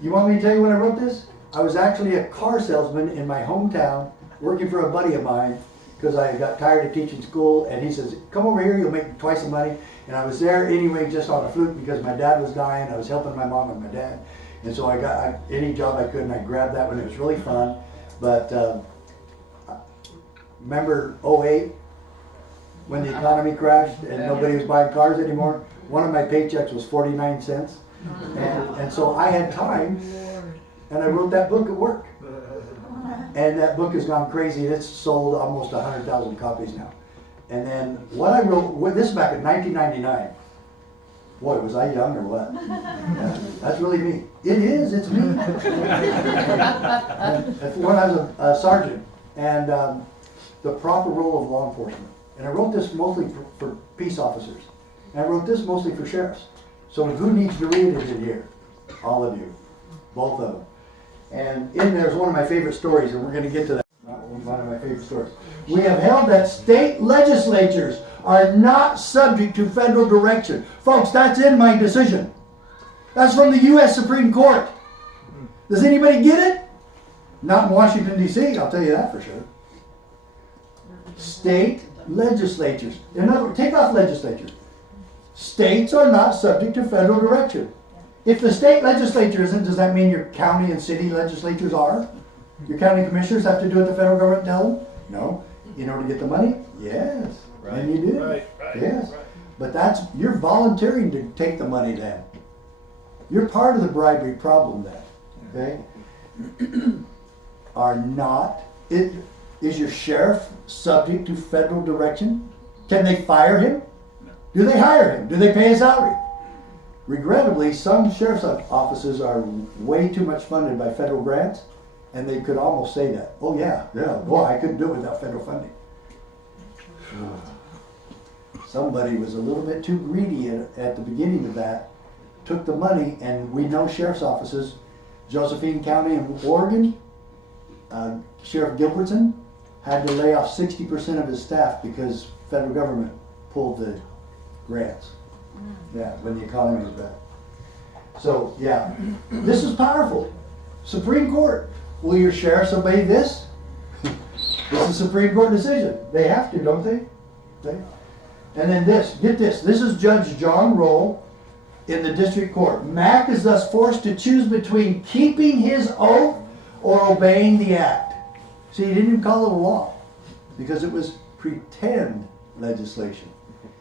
you want me to tell you when I wrote this? I was actually a car salesman in my hometown, working for a buddy of mine, because I got tired of teaching school, and he says, come over here, you'll make twice the money. And I was there anyway, just on a fluke, because my dad was dying. I was helping my mom and my dad. And so I got any job I could, and I grabbed that one. It was really fun. But remember 2008, when the economy crashed and nobody was buying cars anymore? One of my paychecks was 49 cents. And so I had time, and I wrote that book at work. And that book has gone crazy. It's sold almost 100,000 copies now. And then what I wrote, this is back in 1999. Boy, was I young or what? Yeah, that's really me. It is, it's me. When I was a sergeant, and the proper role of law enforcement. And I wrote this mostly for peace officers. And I wrote this mostly for sheriffs. So who needs to read it in here? All of you. Both of them. And in there's one of my favorite stories, and we're going to get to that. One of my favorite stories. We have held that state legislatures are not subject to federal direction. Folks, that's in my decision. That's from the U.S. Supreme Court. Does anybody get it? Not in Washington, D.C., I'll tell you that for sure. State legislatures. In other words, take off legislature. States are not subject to federal direction. If the state legislature isn't, does that mean your county and city legislatures are? Your county commissioners have to do what the federal government tells them? No. In order to get the money? Yes. Right. And you do. Right. Yes. Right. But you're volunteering to take the money then. You're part of the bribery problem then. Okay? Is your sheriff subject to federal direction? Can they fire him? Do they hire him? Do they pay his salary? Regrettably, some sheriff's offices are way too much funded by federal grants, and they could almost say that. Oh yeah, boy, I couldn't do it without federal funding. Somebody was a little bit too greedy at the beginning of that, took the money, and we know sheriff's offices, Josephine County in Oregon, Sheriff Gilbertson had to lay off 60% of his staff because federal government pulled the grants. Yeah, when the economy was bad. So, yeah, this is powerful. Supreme Court. Will your sheriffs obey this? This is a Supreme Court decision. They have to, don't they? And then this, get this. This is Judge John Roll in the district court. Mack is thus forced to choose between keeping his oath or obeying the act. See, he didn't even call it a law because it was pretend legislation.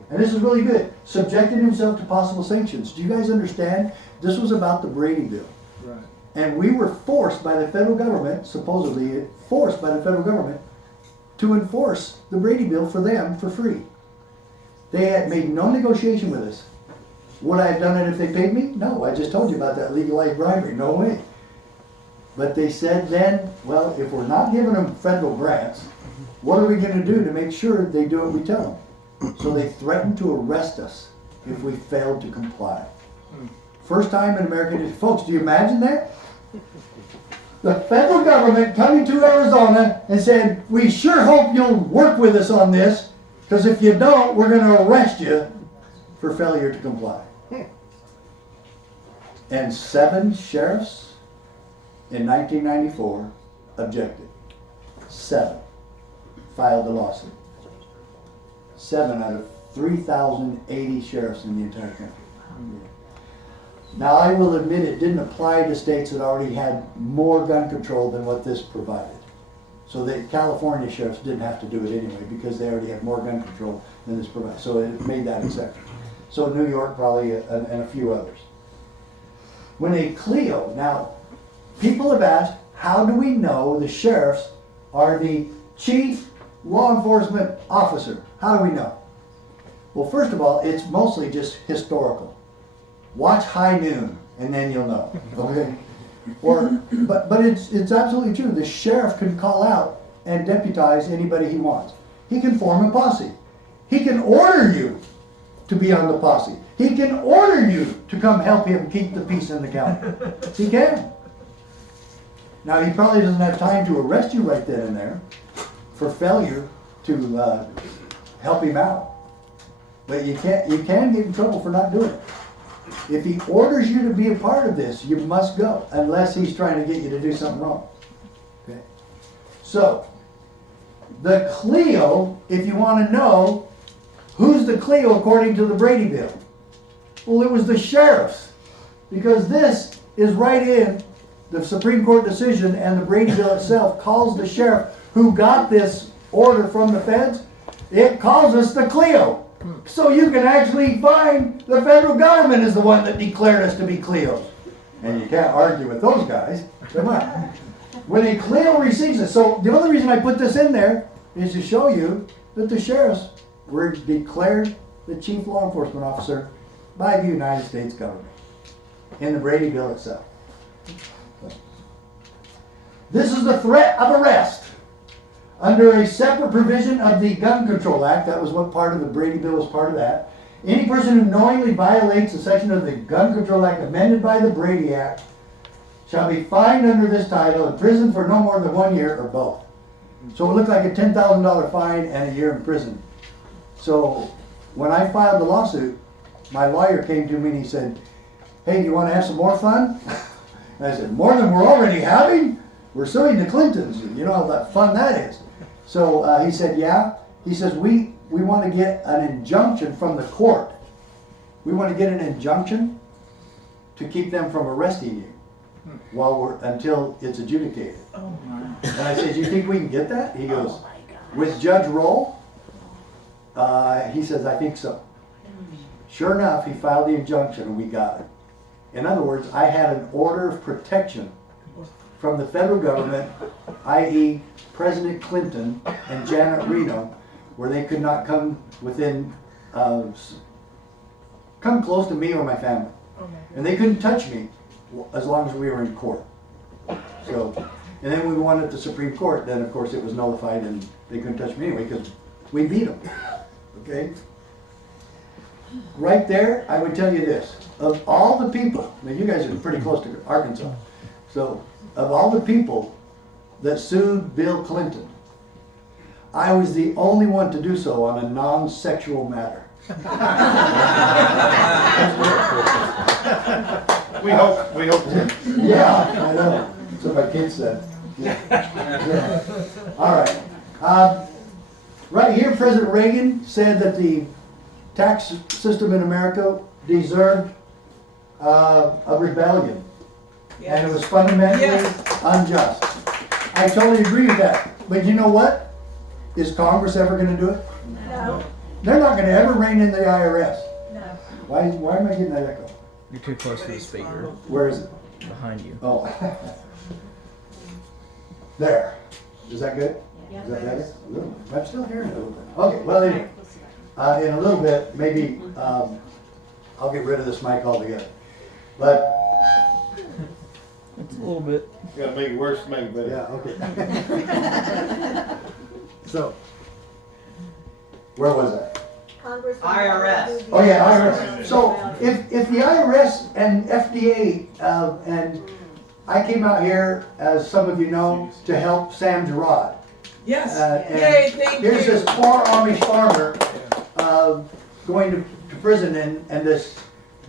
And this is really good. Subjecting himself to possible sanctions. Do you guys understand? This was about the Brady Bill. Right. And we were forced by the federal government, supposedly forced by the federal government, to enforce the Brady Bill for them for free. They had made no negotiation with us. Would I have done it if they paid me? No, I just told you about that legalized bribery, no way. But they said then, well, if we're not giving them federal grants, what are we gonna do to make sure they do what we tell them? So they threatened to arrest us if we failed to comply. First time in American history. Folks, do you imagine that? The federal government coming to Arizona and said, we sure hope you'll work with us on this, because if you don't, we're going to arrest you for failure to comply. And 7 sheriffs in 1994 objected. 7 filed a lawsuit. 7 out of 3,080 sheriffs in the entire country. Now, I will admit it didn't apply to states that already had more gun control than what this provided. So the California sheriffs didn't have to do it anyway because they already had more gun control than this provided. So it made that exception. So New York probably and a few others. When a Clio, now people have asked, how do we know the sheriffs are the chief law enforcement officer? How do we know? Well, first of all, it's mostly just historical. Watch High Noon, and then you'll know. Okay? But it's absolutely true. The sheriff can call out and deputize anybody he wants. He can form a posse. He can order you to be on the posse. He can order you to come help him keep the peace in the county. He can. Now, he probably doesn't have time to arrest you right then and there for failure to help him out. But you can get in trouble for not doing it. If he orders you to be a part of this, you must go, unless he's trying to get you to do something wrong. Okay. So, the Clio, if you want to know, who's the Clio according to the Brady Bill? Well, it was the sheriffs, because this is right in the Supreme Court decision, and the Brady Bill itself calls the sheriff who got this order from the feds, it calls us the Clio. So you can actually find the federal government is the one that declared us to be Clios. And you can't argue with those guys. Come on. When a Clio receives it, so the only reason I put this in there is to show you that the sheriffs were declared the chief law enforcement officer by the United States government in the Brady Bill itself. This is the threat of arrest. Under a separate provision of the Gun Control Act, that was what part of the Brady Bill was part of that, any person who knowingly violates a section of the Gun Control Act amended by the Brady Act shall be fined under this title, imprisoned for no more than 1 year, or both. So it looked like a $10,000 fine and a year in prison. So when I filed the lawsuit, my lawyer came to me and he said, hey, do you want to have some more fun? And I said, more than we're already having? We're suing the Clintons. You know how that fun that is. So he said, yeah. He says, we want to get an injunction from the court. We want to get an injunction to keep them from arresting you until it's adjudicated. Oh my. And I said, do you think we can get that? He goes, with Judge Roll? He says, I think so. Sure enough, he filed the injunction and we got it. In other words, I had an order of protection from the federal government, i.e. President Clinton and Janet Reno, where they could not come within, come close to me or my family. And they couldn't touch me as long as we were in court. So, and then we won at the Supreme Court, then of course it was nullified and they couldn't touch me anyway because we beat them. Okay? Right there, I would tell you this. Of all the people, now you guys are pretty close to Arkansas, so of all the people that sued Bill Clinton, I was the only one to do so on a non-sexual matter. We hope to. Yeah, I know. That's what my kids said. Yeah. All right. Right here, President Reagan said that the tax system in America deserved a rebellion. Yes. And it was fundamentally unjust. I totally agree with that. But you know what? Is Congress ever going to do it? No. They're not going to ever rein in the IRS. No. Why am I getting that echo? You're too close to the speaker. Where is it? Behind you. Oh. There. Is that good? Is that better? A little bit. I'm still hearing it a little bit. Okay, well, anyway, in a little bit, maybe I'll get rid of this mic altogether. But It's a little bit. You gotta make it worse to make it better. yeah, okay. So, where was I? IRS. Oh yeah, IRS. So if the IRS and FDA and I came out here, as some of you know, to help Sam Gerard. Yes. And Yay, thank you. here's this poor Amish farmer going to prison, and this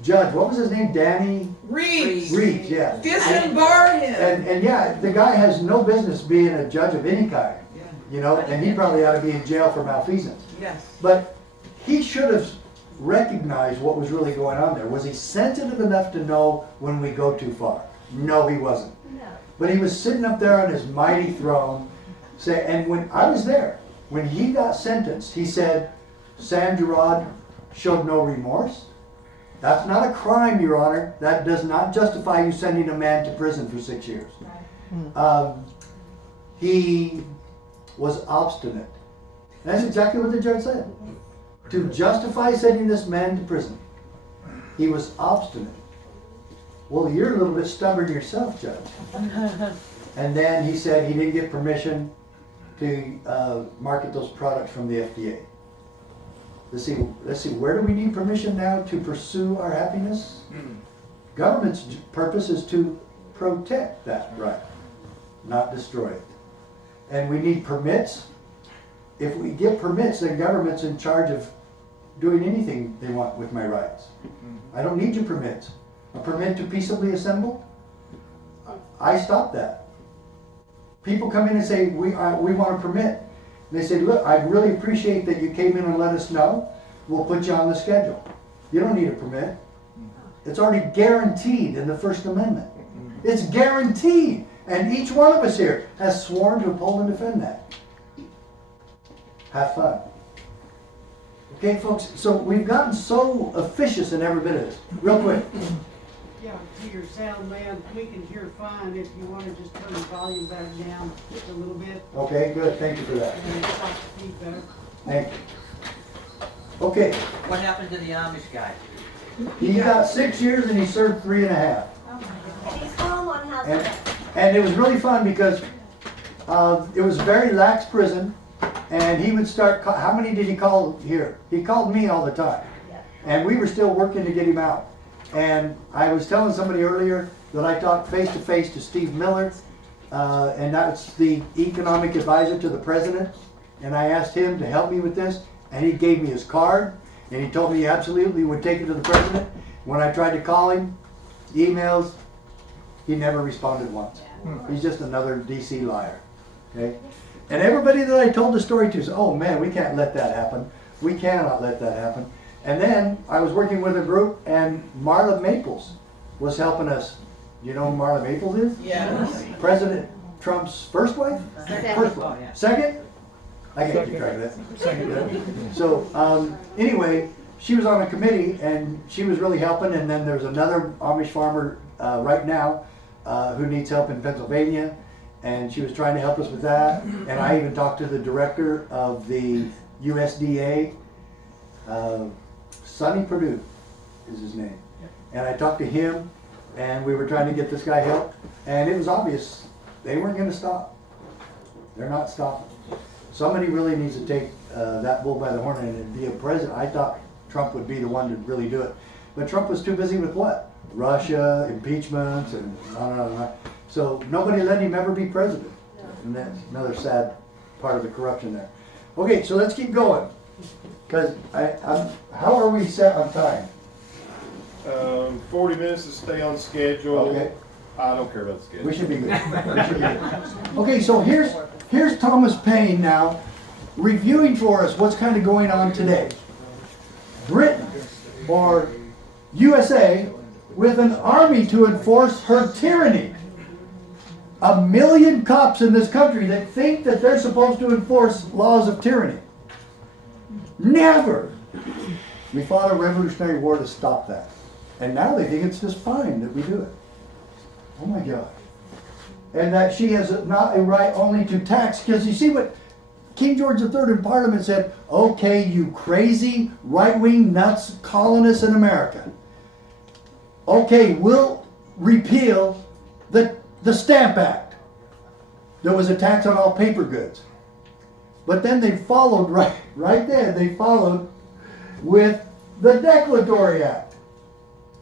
judge, what was his name? Danny Reeves. Reeves, yeah. Disembar him. And yeah, the guy has no business being a judge of any kind, you know, and he probably ought to be in jail for malfeasance. Yes. But he should have recognized what was really going on there. Was he sensitive enough to know when we go too far? No, he wasn't. No. But he was sitting up there on his mighty throne, and when I was there, when he got sentenced, he said, Sam Gerard showed no remorse. That's not a crime, Your Honor. That does not justify you sending a man to prison for 6 years. He was obstinate. That's exactly what the judge said. To justify sending this man to prison, he was obstinate. Well, you're a little bit stubborn yourself, Judge. And then he said he didn't get permission to market those products from the FDA. Let's see, where do we need permission now to pursue our happiness? Government's purpose is to protect that right, not destroy it. And we need permits. If we get permits, then government's in charge of doing anything they want with my rights. I don't need your permits. A permit to peaceably assemble? I stop that. People come in and say, we want a permit. They say, look, I really appreciate that you came in and let us know. We'll put you on the schedule. You don't need a permit. It's already guaranteed in the First Amendment. It's guaranteed. And each one of us here has sworn to uphold and defend that. Have fun. Okay, folks, so we've gotten so officious in every bit of this. Real quick. Yeah, to your sound man, we can hear fine. If you want to just turn the volume back down just a little bit. Okay, good. Thank you for that. And stop the feedback. Thank you. Okay. What happened to the Amish guy? He got 6 years and he served 3.5. And he's home on house arrest. And it was really fun because it was a very lax prison, and he would start, how many did he call here? He called me all the time. And we were still working to get him out. And I was telling somebody earlier that I talked face to face to Steve Miller, and that's the economic advisor to the president. And I asked him to help me with this, and he gave me his card, and he told me he absolutely would take it to the president. When I tried to call him, emails, he never responded once. He's just another DC liar. Okay? And everybody that I told the story to said, oh man, we can't let that happen. We cannot let that happen. And then I was working with a group, and Marla Maples was helping us. You know who Marla Maples is? Yes. President Trump's first wife? Second. First wife. Second? I can't keep track of that. Second. So anyway, she was on a committee, and she was really helping. And then there's another Amish farmer right now who needs help in Pennsylvania, and she was trying to help us with that. And I even talked to the director of the USDA. Sonny Perdue is his name. And I talked to him, and we were trying to get this guy help, and it was obvious they weren't going to stop. They're not stopping. Somebody really needs to take that bull by the horn and be a president. I thought Trump would be the one to really do it. But Trump was too busy with what? Russia, impeachment, and on and on and on. So nobody let him ever be president. And that's another sad part of the corruption there. Okay, so let's keep going. Because how are we set on time? 40 minutes to stay on schedule. Okay. I don't care about the schedule. We should be good. We should be good. Okay, so here's Thomas Paine now reviewing for us what's kind of going on today. Britain, or USA, with an army to enforce her tyranny. 1 million cops in this country that think that they're supposed to enforce laws of tyranny. Never! We fought a Revolutionary War to stop that. And now they think it's just fine that we do it. Oh my God. And that she has not a right only to tax, because you see what King George III in Parliament said, okay, you crazy right-wing nuts colonists in America. Okay, we'll repeal the Stamp Act. There was a tax on all paper goods. But then they followed, right there, they followed with the Declaratory Act.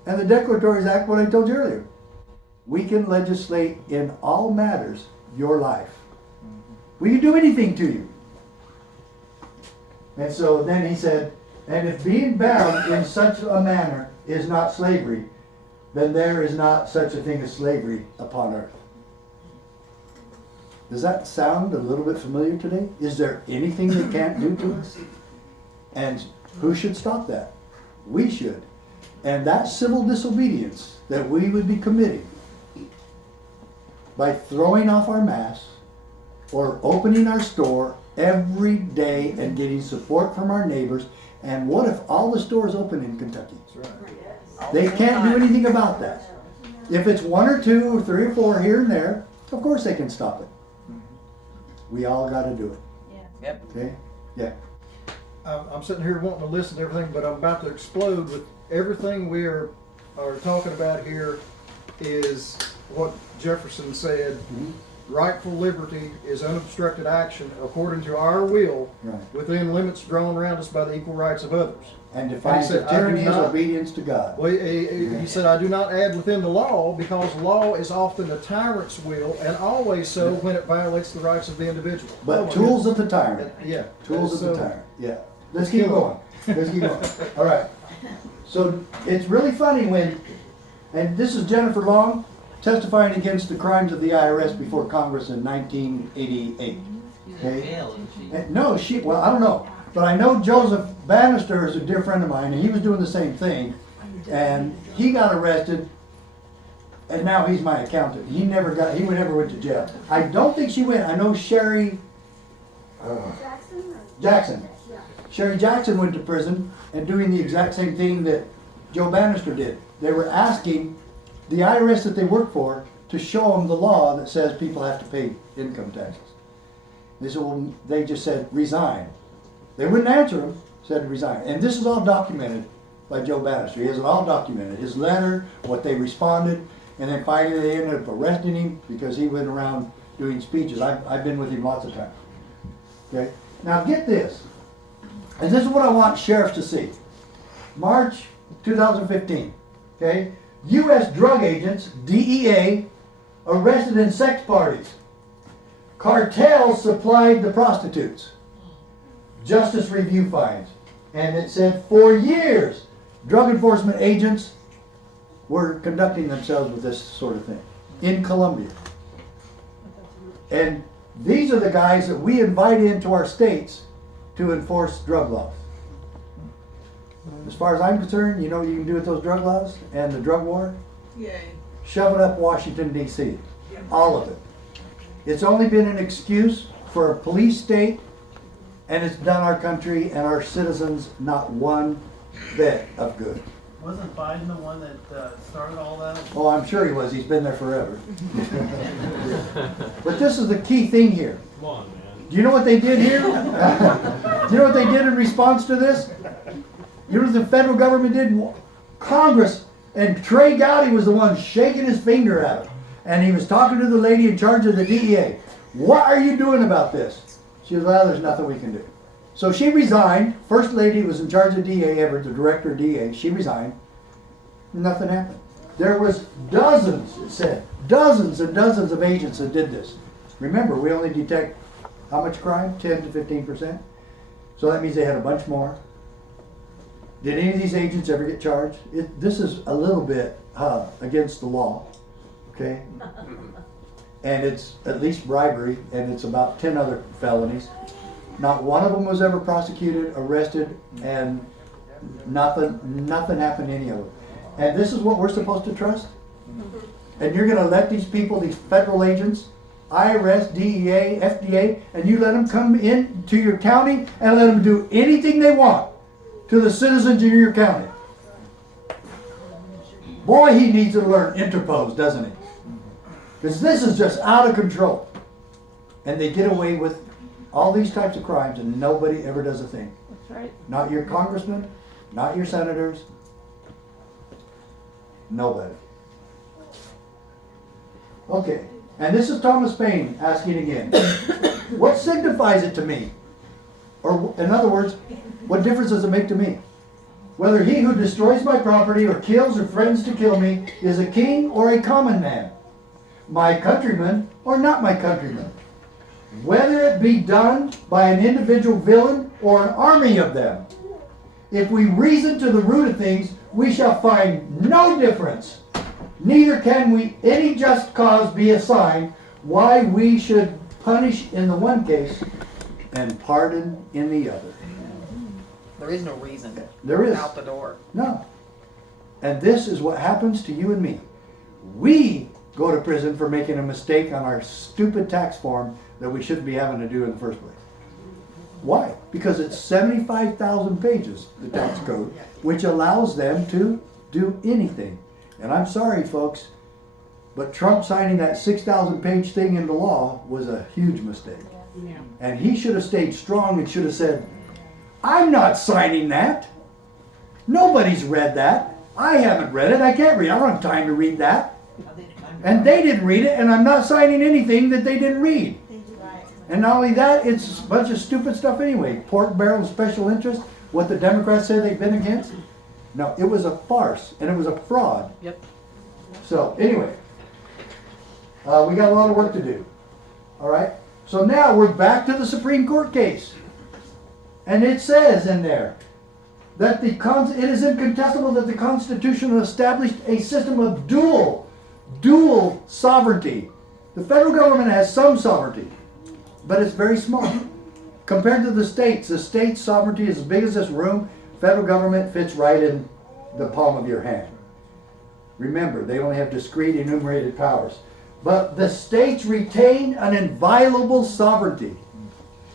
And the Declaratory Act, what I told you earlier, we can legislate in all matters your life. We can do anything to you. And so then he said, and if being bound in such a manner is not slavery, then there is not such a thing as slavery upon earth. Does that sound a little bit familiar today? Is there anything they can't do to us? And who should stop that? We should. And that civil disobedience that we would be committing by throwing off our masks or opening our store every day and getting support from our neighbors. And what if all the stores open in Kentucky? They can't do anything about that. If it's 1 or 2 or 3 or 4 here and there, of course they can stop it. We all got to do it. Yep. Okay? Yeah. I'm sitting here wanting to listen to everything, but I'm about to explode with everything we are talking about here is what Jefferson said. Rightful liberty is unobstructed action according to our will within limits drawn around us by the equal rights of others. And defines that tyranny is obedience to God. Well, he said, I do not add within the law because law is often a tyrant's will and always so when it violates the rights of the individual. But tools of the tyrant. Yeah. Tools of the tyrant. Yeah. Let's keep going. Let's keep going. All right. So it's really funny when, and this is Jennifer Long testifying against the crimes of the IRS before Congress in 1988. Okay? No, well, I don't know. But I know Joseph Bannister is a dear friend of mine, and he was doing the same thing. And he got arrested, and now he's my accountant. He never went to jail. I don't think she went. I know Sherry Jackson. Sherry Jackson went to prison and doing the exact same thing that Joe Bannister did. They were asking the IRS that they work for to show them the law that says people have to pay income taxes. They said, well, they just said resign. They wouldn't answer him, said resign. And this is all documented by Joe Bannister. He has it all documented. His letter, what they responded, and then finally they ended up arresting him because he went around doing speeches. I've been with him lots of times. Okay? Now get this. And this is what I want sheriffs to see. March 2015. Okay? U.S. drug agents, DEA, arrested in sex parties. Cartels supplied the prostitutes. Justice Review finds. And it said for years, drug enforcement agents were conducting themselves with this sort of thing in Colombia. And these are the guys that we invite into our states to enforce drug laws. As far as I'm concerned, you know what you can do with those drug laws and the drug war? Yay. Shove it up Washington, D.C. All of it. It's only been an excuse for a police state, and it's done our country and our citizens not one bit of good. Wasn't Biden the one that started all that? Oh, I'm sure he was. He's been there forever. But this is the key thing here. Come on, man. Do you know what they did here? Do you know what they did in response to this? You know what the federal government did? Congress, and Trey Gowdy was the one shaking his finger at him. And he was talking to the lady in charge of the DEA. What are you doing about this? She said, well, there's nothing we can do. So she resigned. First lady was in charge of DEA ever, the director of DEA. She resigned. Nothing happened. There was dozens, it said, dozens and dozens of agents that did this. Remember, we only detect how much crime? 10 to 15%. So that means they had a bunch more. Did any of these agents ever get charged? This is a little bit against the law, okay? And it's at least bribery, and it's about 10 other felonies. Not one of them was ever prosecuted, arrested, and nothing happened to any of them. And this is what we're supposed to trust? And you're going to let these people, these federal agents, IRS, DEA, FDA, and you let them come in to your county and let them do anything they want to the citizens in your county. Boy, he needs to learn interpose, doesn't he? Because this is just out of control. And they get away with all these types of crimes and nobody ever does a thing. That's right. Not your congressmen, not your senators, nobody. Okay, and this is Thomas Paine asking again. What signifies it to me? Or in other words, what difference does it make to me? Whether he who destroys my property or kills or threatens to kill me is a king or a common man, my countryman or not my countryman. Whether it be done by an individual villain or an army of them. If we reason to the root of things, we shall find no difference. Neither can we any just cause be assigned why we should punish in the one case and pardon in the other. There is no reason. There is. Out the door. No. And this is what happens to you and me. We go to prison for making a mistake on our stupid tax form that we shouldn't be having to do in the first place. Why? Because it's 75,000 pages, the tax code, which allows them to do anything. And I'm sorry, folks, but Trump signing that 6,000 page thing into law was a huge mistake. Yeah. And he should have stayed strong and should have said, I'm not signing that. Nobody's read that. I haven't read it. I can't read it. I don't have time to read that. And they didn't read it, and I'm not signing anything that they didn't read. And not only that, it's a bunch of stupid stuff anyway. Pork barrel special interest, what the Democrats say they've been against. No, it was a farce, and it was a fraud. Yep. So, anyway, we got a lot of work to do. All right? So now we're back to the Supreme Court case. And it says in there that it is incontestable that the Constitution established a system of dual sovereignty. The federal government has some sovereignty, but it's very small. Compared to the states sovereignty is as big as this room. Federal government fits right in the palm of your hand. Remember, they only have discrete enumerated powers. But the states retain an inviolable sovereignty.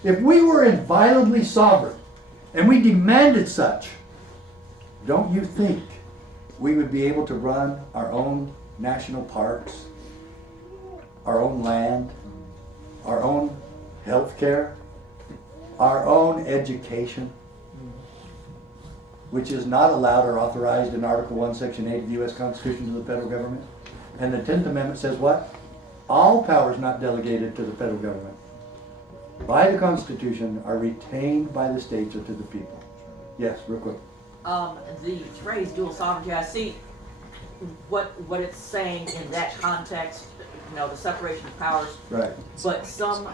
If we were inviolably sovereign, and we demanded such, don't you think we would be able to run our own national parks, our own land, our own health care, our own education, which is not allowed or authorized in Article 1, Section 8 of the U.S. Constitution to the federal government? And the 10th Amendment says what? All powers not delegated to the federal government by the Constitution are retained by the states or to the people. Yes, real quick. The phrase dual sovereignty, I see what it's saying in that context, the separation of powers. Right. But some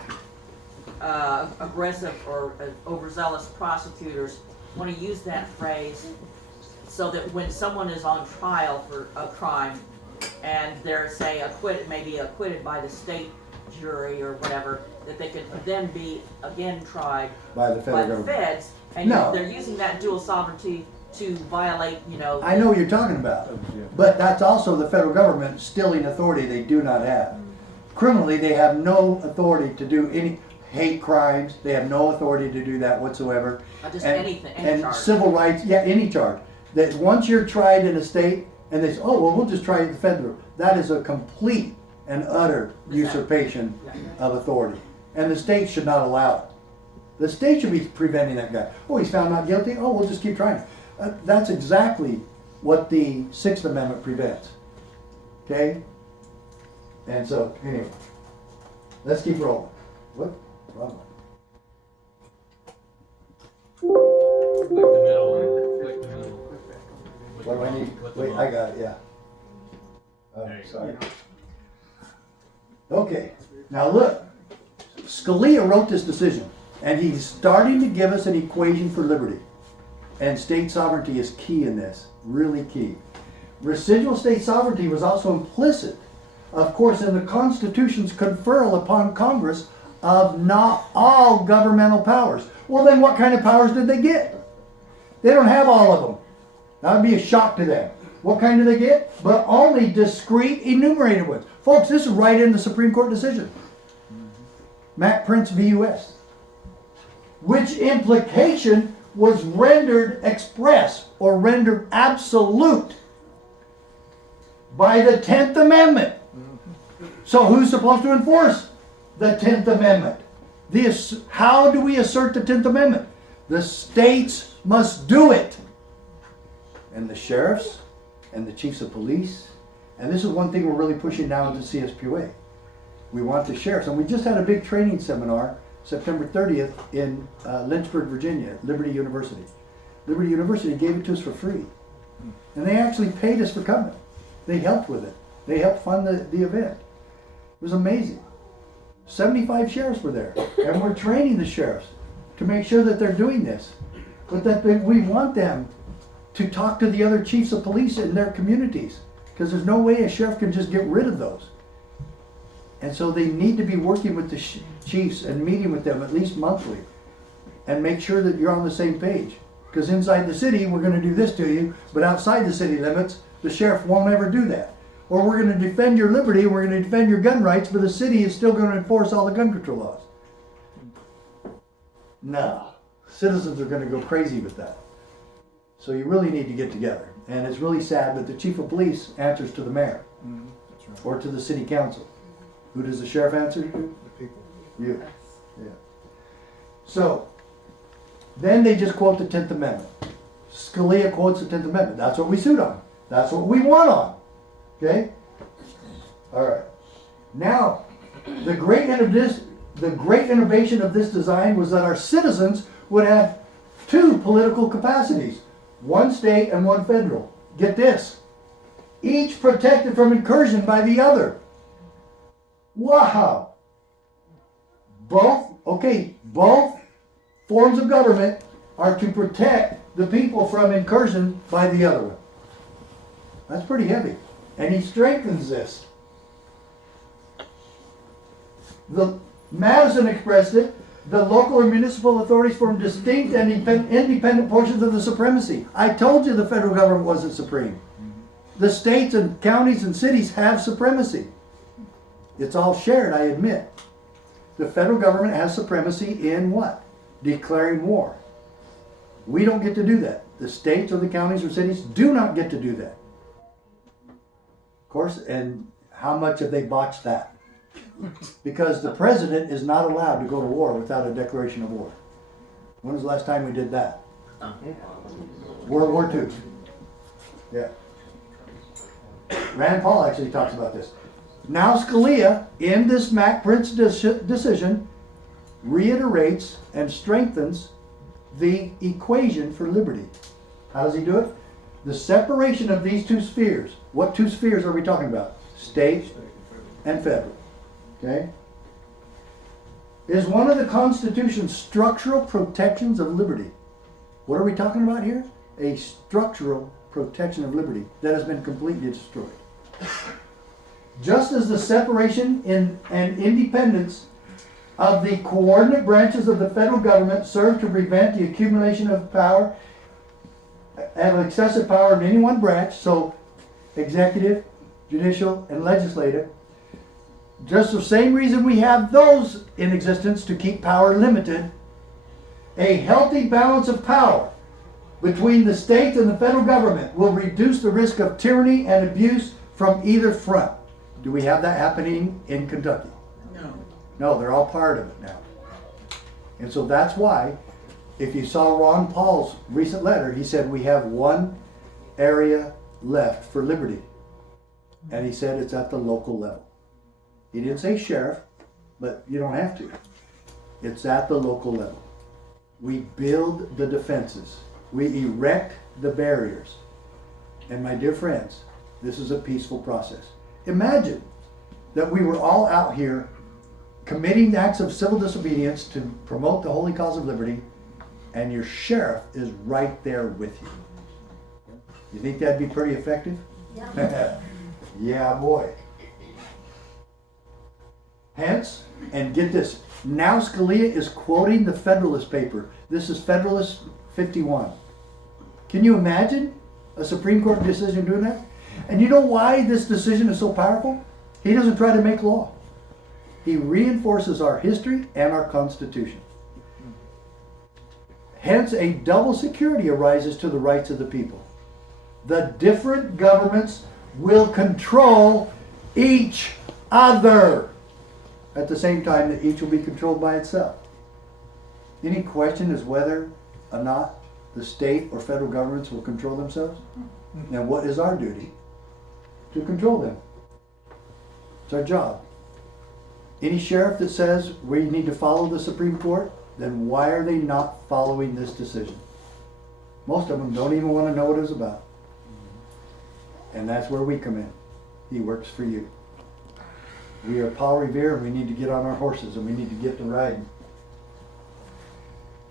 aggressive or overzealous prosecutors want to use that phrase so that when someone is on trial for a crime and they're, say, maybe acquitted by the state jury or whatever, that they could then be again tried by the feds, and they're using that dual sovereignty to violate, I know what you're talking about, but that's also the federal government stealing authority they do not have. Criminally, they have no authority to do any hate crimes. They have no authority to do that whatsoever. Just any charge. Civil rights, any charge. That once you're tried in a state, and they say, oh, well, we'll just try it in the federal. That is a complete and utter usurpation of authority. And the state should not allow it. The state should be preventing that guy. Oh, he's found not guilty? Oh, we'll just keep trying. That's exactly what the 6th Amendment prevents. Okay? And so, anyway, let's keep rolling. What? Wrong one. What do I need? Wait, I got it, yeah. Sorry. Okay, now look. Scalia wrote this decision, and he's starting to give us an equation for liberty. And state sovereignty is key in this, really key. Residual state sovereignty was also implicit, of course, in the Constitution's conferral upon Congress of not all governmental powers. Well, then what kind of powers did they get? They don't have all of them. That would be a shock to them. What kind do they get? But only discrete enumerated ones. Folks, this is right in the Supreme Court decision. Mack Prince v. U.S. Which implication was rendered express or rendered absolute by the 10th Amendment. So who's supposed to enforce the 10th Amendment? How do we assert the 10th Amendment? The states must do it. And the sheriffs and the chiefs of police, and this is one thing we're really pushing now into CSPUA. We want the sheriffs, and we just had a big training seminar September 30th in Lynchburg, Virginia, Liberty University. Liberty University gave it to us for free. And they actually paid us for coming. They helped with it. They helped fund the event. It was amazing. 75 sheriffs were there. And we're training the sheriffs to make sure that they're doing this. But that we want them to talk to the other chiefs of police in their communities. Because there's no way a sheriff can just get rid of those. And so they need to be working with the chiefs and meeting with them at least monthly. And make sure that you're on the same page. Because inside the city, we're going to do this to you. But outside the city limits, the sheriff won't ever do that. Or we're going to defend your liberty, and we're going to defend your gun rights, but the city is still going to enforce all the gun control laws. No. Citizens are going to go crazy with that. So you really need to get together. And it's really sad, but the chief of police answers to the mayor. That's right. Or to the city council. Who does the sheriff answer to? The people. You. Yeah. So, then they just quote the 10th Amendment. Scalia quotes the 10th Amendment. That's what we sued on. That's what we won on. Okay? All right. Now, the great innovation of this design was that our citizens would have two political capacities, one state and one federal. Get this. Each protected from incursion by the other. Wow. Both forms of government are to protect the people from incursion by the other one. That's pretty heavy. And he strengthens this. Madison expressed it. The local or municipal authorities form distinct and independent portions of the supremacy. I told you the federal government wasn't supreme. The states and counties and cities have supremacy. It's all shared, I admit. The federal government has supremacy in what? Declaring war. We don't get to do that. The states or the counties or cities do not get to do that. Of course, and how much have they botched that? Because the president is not allowed to go to war without a declaration of war. When was the last time we did that? World War II. Yeah. Rand Paul actually talks about this. Now Scalia, in this Mack Prince decision, reiterates and strengthens the equation for liberty. How does he do it? The separation of these two spheres. What two spheres are we talking about? State and federal. Okay? Is one of the Constitution's structural protections of liberty. What are we talking about here? A structural protection of liberty that has been completely destroyed. Just as the separation and independence of the coordinate branches of the federal government serve to prevent the accumulation of power and excessive power in any one branch, so executive, judicial, and legislative, just the same reason we have those in existence to keep power limited, a healthy balance of power between the state and the federal government will reduce the risk of tyranny and abuse from either front. Do we have that happening in Kentucky? No. No, they're all part of it now. And so that's why, if you saw Ron Paul's recent letter, he said we have one area left for liberty. And he said it's at the local level. He didn't say sheriff, but you don't have to. It's at the local level. We build the defenses. We erect the barriers. And my dear friends, this is a peaceful process. Imagine that we were all out here committing acts of civil disobedience to promote the holy cause of liberty, and your sheriff is right there with you. You think that'd be pretty effective? Yeah. Yeah, boy. Hence, and get this, now Scalia is quoting the Federalist paper. This is Federalist 51. Can you imagine a Supreme Court decision doing that? And you know why this decision is so powerful? He doesn't try to make law. He reinforces our history and our Constitution. Hence, a double security arises to the rights of the people. The different governments will control each other, at the same time that each will be controlled by itself. Any question is whether or not the state or federal governments will control themselves? And what is our duty? To control them. It's our job. Any sheriff that says we need to follow the Supreme Court, then why are they not following this decision? Most of them don't even want to know what it's about. And that's where we come in. He works for you. We are Paul Revere, and we need to get on our horses, and we need to get to riding.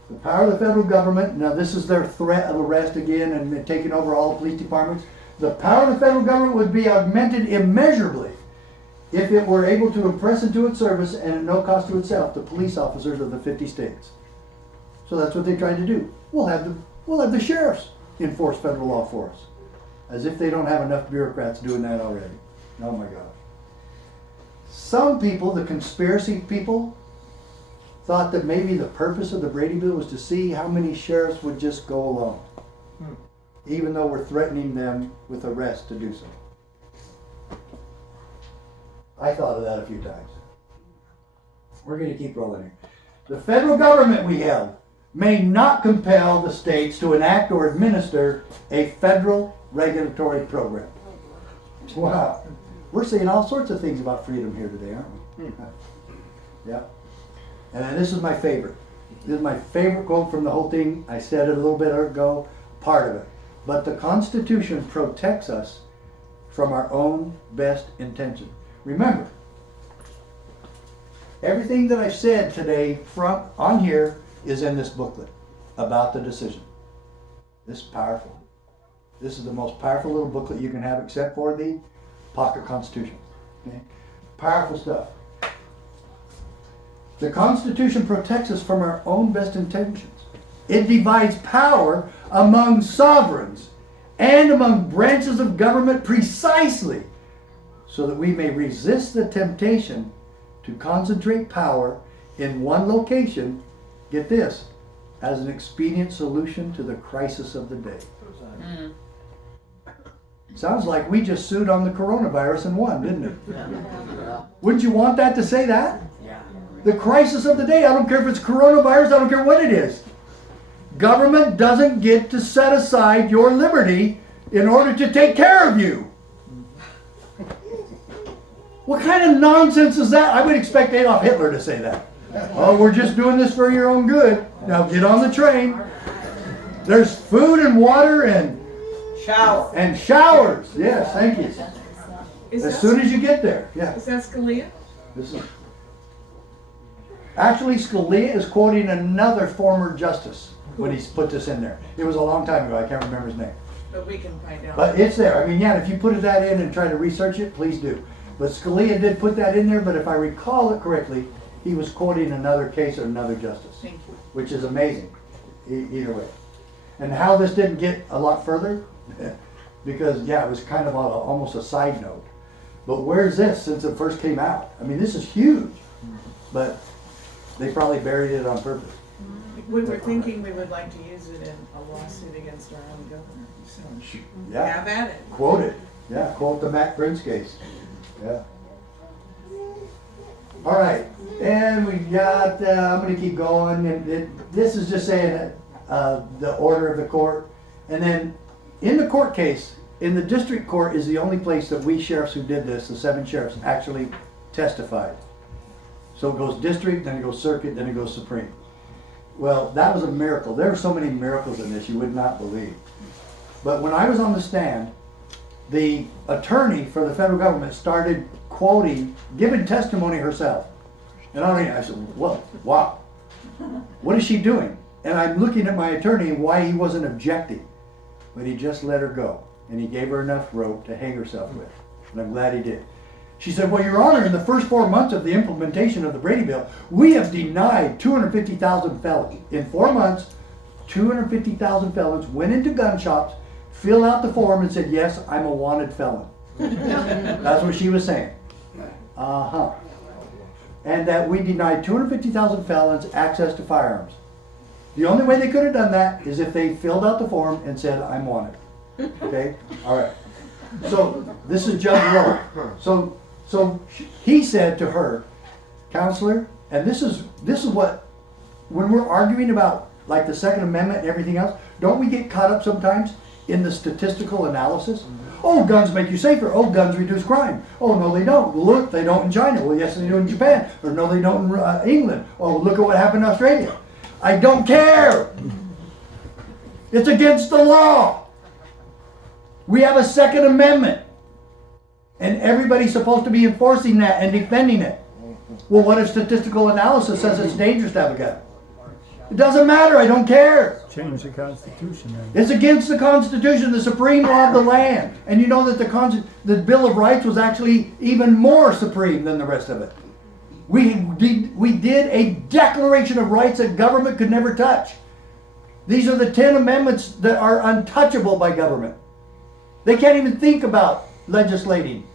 The power of the federal government, now this is their threat of arrest again and taking over all the police departments. The power of the federal government would be augmented immeasurably if it were able to impress into its service, and at no cost to itself, the police officers of the 50 states. So that's what they tried to do. We'll have the sheriffs enforce federal law for us. As if they don't have enough bureaucrats doing that already. Oh my God. Some people, the conspiracy people, thought that maybe the purpose of the Brady Bill was to see how many sheriffs would just go along. Even though we're threatening them with arrest to do so. I thought of that a few times. We're going to keep rolling here. The federal government, we held, may not compel the states to enact or administer a federal regulatory program. Wow. We're saying all sorts of things about freedom here today, aren't we? Yeah. And then this is my favorite. This is my favorite quote from the whole thing. I said it a little bit ago, part of it. But the Constitution protects us from our own best intention. Remember, everything that I've said today from on here is in this booklet about the decision. This is powerful. This is the most powerful little booklet you can have except for the Pocket Constitution. Okay? Powerful stuff. The Constitution protects us from our own best intentions. It divides power among sovereigns and among branches of government precisely so that we may resist the temptation to concentrate power in one location, get this, as an expedient solution to the crisis of the day. Sounds like we just sued on the coronavirus and won, didn't it? Wouldn't you want that to say that? The crisis of the day. I don't care if it's coronavirus, I don't care what it is. Government doesn't get to set aside your liberty in order to take care of you. What kind of nonsense is that? I would expect Adolf Hitler to say that. Oh, we're just doing this for your own good. Now get on the train. There's food and water and showers. Yes, thank you. As soon as you get there. Yeah. Is that Scalia? This is actually, Scalia is quoting another former justice when he's put this in there. It was a long time ago. I can't remember his name. But we can find out. But it's there. I mean, yeah, if you put that in and try to research it, please do. But Scalia did put that in there, but if I recall it correctly, he was quoting another case or another justice. Thank you. Which is amazing, either way. And how this didn't get a lot further, because, yeah, it was kind of almost a side note. But where's this since it first came out? I mean, this is huge. But they probably buried it on purpose. We were thinking we would like to use it in a lawsuit against our own governor. Yeah. Have at it. Quote it. Yeah, quote the Mack Prince case. Yeah. All right, and we got, I'm going to keep going. This is just saying the order of the court. And then in the court case, in the district court is the only place that we sheriffs who did this, the 7 sheriffs, actually testified. So it goes district, then it goes circuit, then it goes supreme. Well, that was a miracle. There were so many miracles in this you would not believe. But when I was on the stand, the attorney for the federal government started quoting, giving testimony herself. And I said, whoa, wow. What is she doing? And I'm looking at my attorney and why he wasn't objecting. But he just let her go. And he gave her enough rope to hang herself with. And I'm glad he did. She said, well, Your Honor, in the first 4 months of the implementation of the Brady Bill, we have denied 250,000 felons. In 4 months, 250,000 felons went into gun shops, filled out the form and said, yes, I'm a wanted felon. That's what she was saying. Uh-huh. And that we denied 250,000 felons access to firearms. The only way they could have done that is if they filled out the form and said, I'm wanted. Okay? All right. So this is Judge Rowe. So So he said to her, counselor, and this is what, when we're arguing about like the Second Amendment and everything else, don't we get caught up sometimes in the statistical analysis? Oh, guns make you safer. Oh, guns reduce crime. Oh, no, they don't. Look, they don't in China. Well, yes, they do in Japan. Or no, they don't in England. Oh, look at what happened in Australia. I don't care. It's against the law. We have a Second Amendment. And everybody's supposed to be enforcing that and defending it. Well, what if statistical analysis says it's dangerous to have a gun? It doesn't matter. I don't care. Change the Constitution then. It's against the Constitution, the supreme law of the land. And you know that the Bill of Rights was actually even more supreme than the rest of it. We did a Declaration of Rights that government could never touch. These are the 10 amendments that are untouchable by government. They can't even think about legislating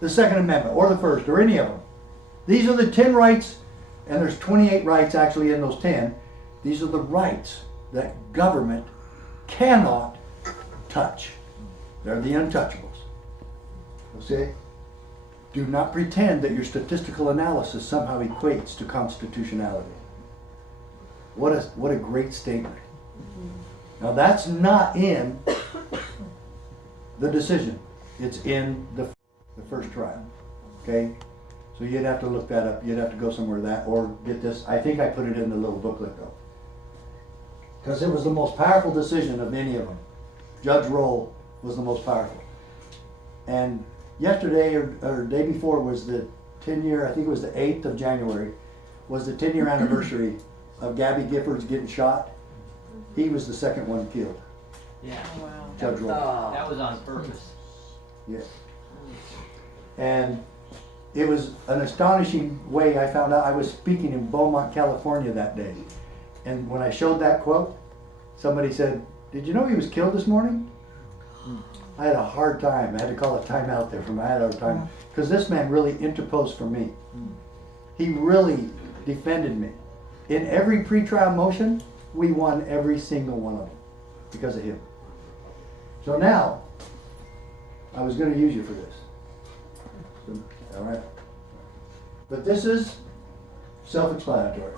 the Second Amendment or the First or any of them. These are the 10 rights, and there's 28 rights actually in those 10. These are the rights that government cannot touch. They're the untouchables. Okay? Do not pretend that your statistical analysis somehow equates to constitutionality. What a great statement. Now that's not in the decision. It's in the first trial. Okay? So you'd have to look that up. You'd have to go somewhere that, or get this. I think I put it in the little booklet though. Because it was the most powerful decision of any of them. Judge Roll was the most powerful. And yesterday or day before was the 10-year, I think it was the 8th of January, was the 10-year anniversary of Gabby Giffords getting shot. He was the second one killed. Yeah. Oh, wow. Judge Roll. That was on purpose. Yeah. And it was an astonishing way I found out. I was speaking in Beaumont, California that day. And when I showed that quote, somebody said, "Did you know he was killed this morning?" I had a hard time. I had to call a timeout there I had a hard time. Because this man really interposed for me. He really defended me. In every pretrial motion, we won every single one of them because of him. So now, I was going to use you for this. All right? But this is self-explanatory.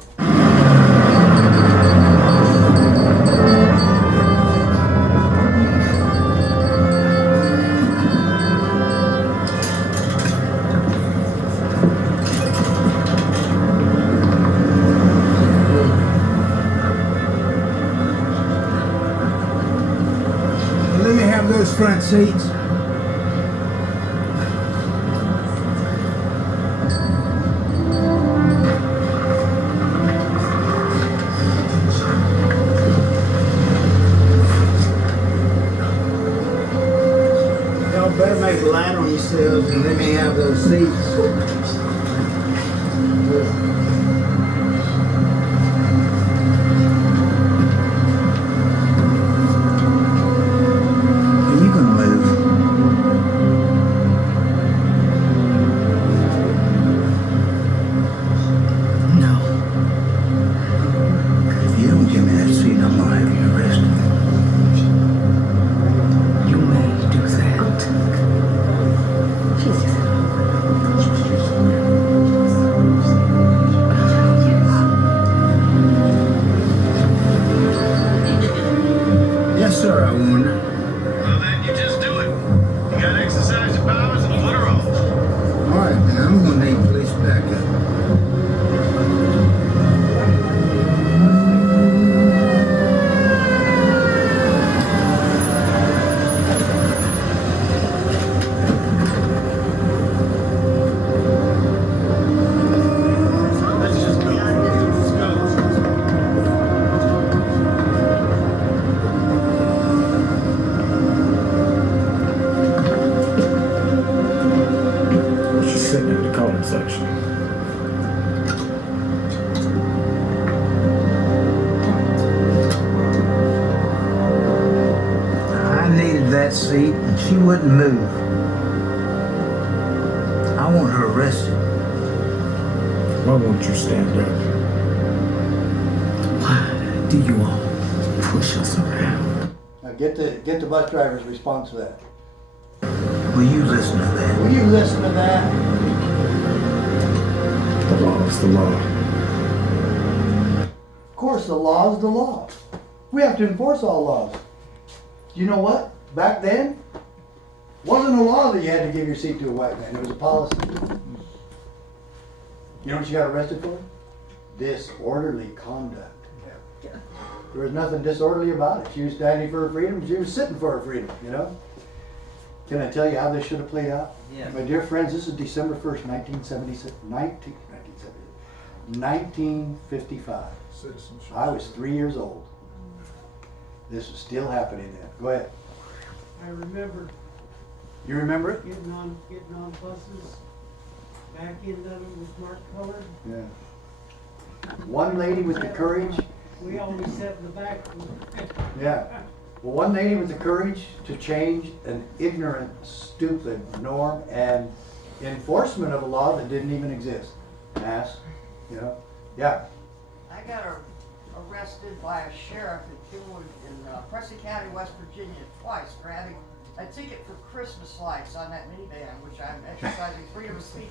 Let me have those front seats. Y'all better make light on yourselves and let me have those seats. Yes, sir, I wonder. Well, then you just do it. You gotta exercise your powers and put her off. All right, then I'm gonna need police backup. Let's just go. Let's go. She's sitting in the comment section. I needed that seat and she wouldn't move. I want her arrested. Why won't you stand up? Why do you all push us around? Now get the bus driver's response to that. Will you listen to that? Will you listen to that? The law is the law. Of course, the law is the law. We have to enforce all laws. You know what? Back then, wasn't a law that you had to give your seat to a white man. It was a policy. You know what she got arrested for? Disorderly conduct. There was nothing disorderly about it. She was standing for her freedom. She was sitting for her freedom, you know? Can I tell you how this should have played out? Yeah. My dear friends, this is December 1st, 1955. Citizenship. I was 3 years old. This was still happening then. Go ahead. I remember You remember it? getting on buses, back end of it was marked colored. Yeah. One lady with the courage. We always sat in the back. Yeah. Well, one lady with the courage to change an ignorant, stupid norm and enforcement of a law that didn't even exist. Mass, you know? Yeah. I got arrested by a sheriff in Preston County, West Virginia, twice for having a ticket for Christmas lights on that minivan, which I'm exercising freedom of speech.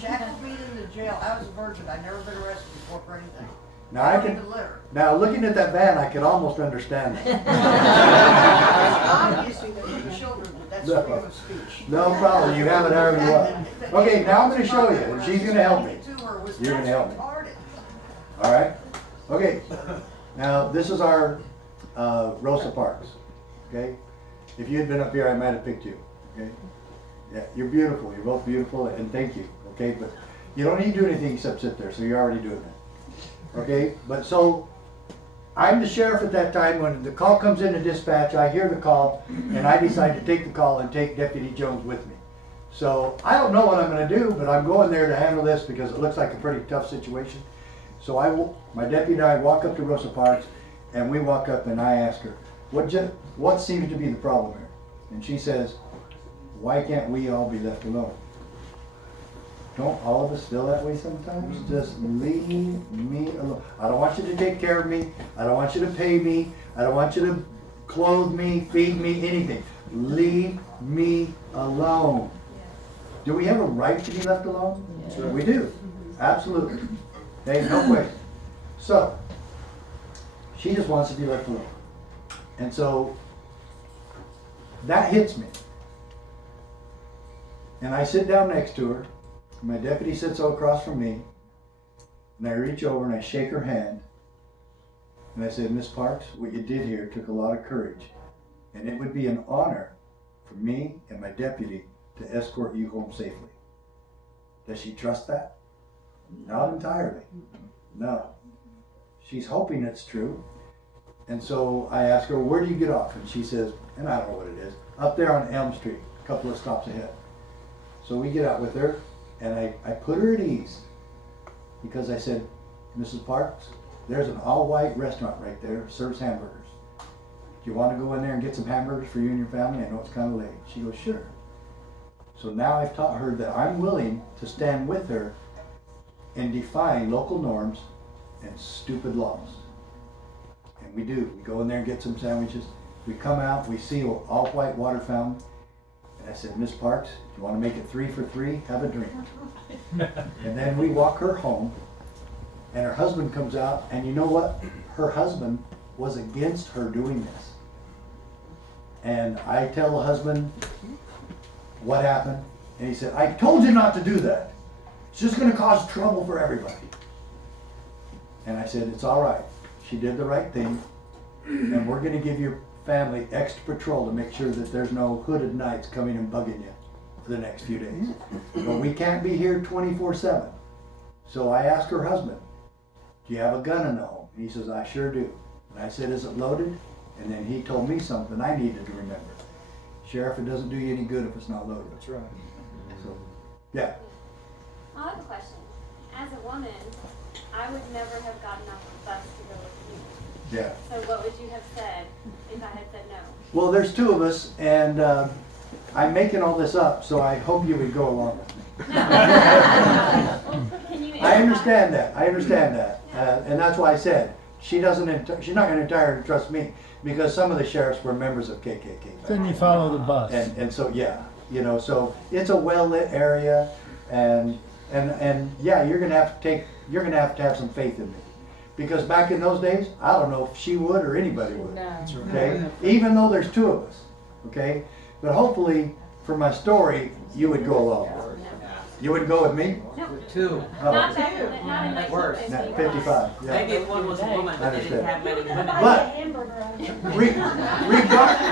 Shackled me in the jail. I was a virgin. I'd never been arrested before for anything. Now Not even litter. now looking at that van, I could almost understand that. Obviously, there were children, but that's No. freedom of speech. No problem. You have it however you want. Okay, now I'm going to show you, and she's going to help me. You're going to help me. All right. Okay. Now this is our Rosa Parks. Okay. If you had been up here, I might have picked you. Okay. Yeah, you're beautiful. You're both beautiful, and thank you. Okay, but you don't need to do anything except sit there. So you're already doing that. Okay. But so I'm the sheriff at that time. When the call comes into dispatch, I hear the call, and I decide to take the call and take Deputy Jones with me. So I don't know what I'm going to do, but I'm going there to handle this because it looks like a pretty tough situation. So my deputy and I walk up to Rosa Parks, and we walk up and I ask her, what seems to be the problem here? And she says, why can't we all be left alone? Don't all of us feel that way sometimes? Just leave me alone. I don't want you to take care of me. I don't want you to pay me. I don't want you to clothe me, feed me, anything. Leave me alone. Do we have a right to be left alone? Yeah. We do. Absolutely. Okay, no question. So, she just wants to be left alone. And so, that hits me. And I sit down next to her. My deputy sits across from me. And I reach over and I shake her hand. And I said, Miss Parks, what you did here took a lot of courage. And it would be an honor for me and my deputy to escort you home safely. Does she trust that? Not entirely. No. She's hoping it's true. And so I ask her, where do you get off? And she says, and I don't know what it is, up there on Elm Street, a couple of stops ahead. So we get out with her, and I put her at ease. Because I said, Mrs. Parks, there's an all-white restaurant right there, serves hamburgers. Do you want to go in there and get some hamburgers for you and your family? I know it's kind of late. She goes, sure. So now I've taught her that I'm willing to stand with her in defying local norms and stupid laws. And we do. We go in there and get some sandwiches. We come out, we see an all-white water fountain. And I said, Miss Parks, if you want to make it 3 for 3, have a drink. And then we walk her home, and her husband comes out, and you know what? Her husband was against her doing this. And I tell the husband what happened, and he said, I told you not to do that. It's just going to cause trouble for everybody. And I said, it's all right. She did the right thing, and we're going to give your family extra patrol to make sure that there's no hooded knights coming and bugging you for the next few days. But we can't be here 24/7. So I asked her husband, do you have a gun in the home? And he says, I sure do. And I said, is it loaded? And then he told me something I needed to remember. Sheriff, it doesn't do you any good if it's not loaded. That's right. So, yeah. I have a question. As a woman, I would never have gotten off the bus to go with you. Yeah. So what would you have said if I had said no? Well, there's 2 of us, and I'm making all this up, so I hope you would go along with me. I understand that. I understand that. And that's why I said, she's not going to entirely trust me, because some of the sheriffs were members of KKK. Then you follow the bus. And so, yeah, you know, so it's a well-lit area, and And yeah, you're gonna have to have some faith in me. Because back in those days, I don't know if she would or anybody would. Okay? Even though there's two of us. Okay? But hopefully, for my story, you would go along. You wouldn't go with me? Two. Oh. Not that, not in like Worse. 55, yeah. Maybe if one was a woman, but they didn't have many women. But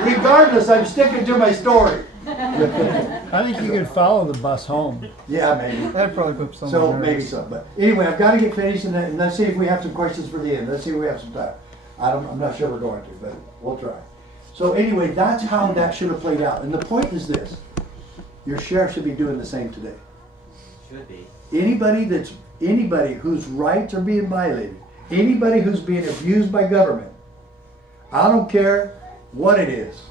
regardless, I'm sticking to my story. I think you could follow the bus home. Yeah, maybe. That'd probably put some. So maybe so. But anyway, I've got to get finished, and let's see if we have some questions for the end. Let's see if we have some time. I'm not sure we're going to, but we'll try. So anyway, that's how that should have played out. And the point is this: your sheriff should be doing the same today. Should be. Anybody whose rights are being violated, anybody who's being abused by government, I don't care what it is,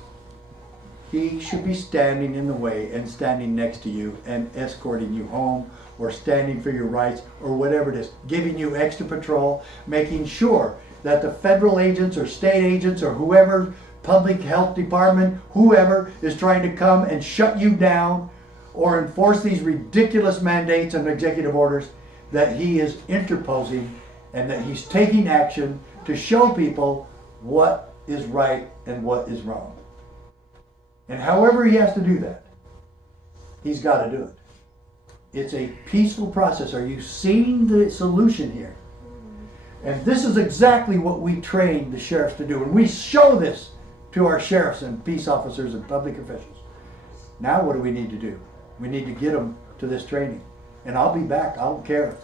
he should be standing in the way and standing next to you and escorting you home, or standing for your rights, or whatever it is, giving you extra patrol, making sure that the federal agents or state agents or whoever, public health department, whoever is trying to come and shut you down or enforce these ridiculous mandates and executive orders, that he is interposing and that he's taking action to show people what is right and what is wrong. And however he has to do that, he's got to do it. It's a peaceful process. Are you seeing the solution here? And this is exactly what we train the sheriffs to do. And we show this to our sheriffs and peace officers and public officials. Now what do we need to do? We need to get them to this training. And I'll be back. I don't care.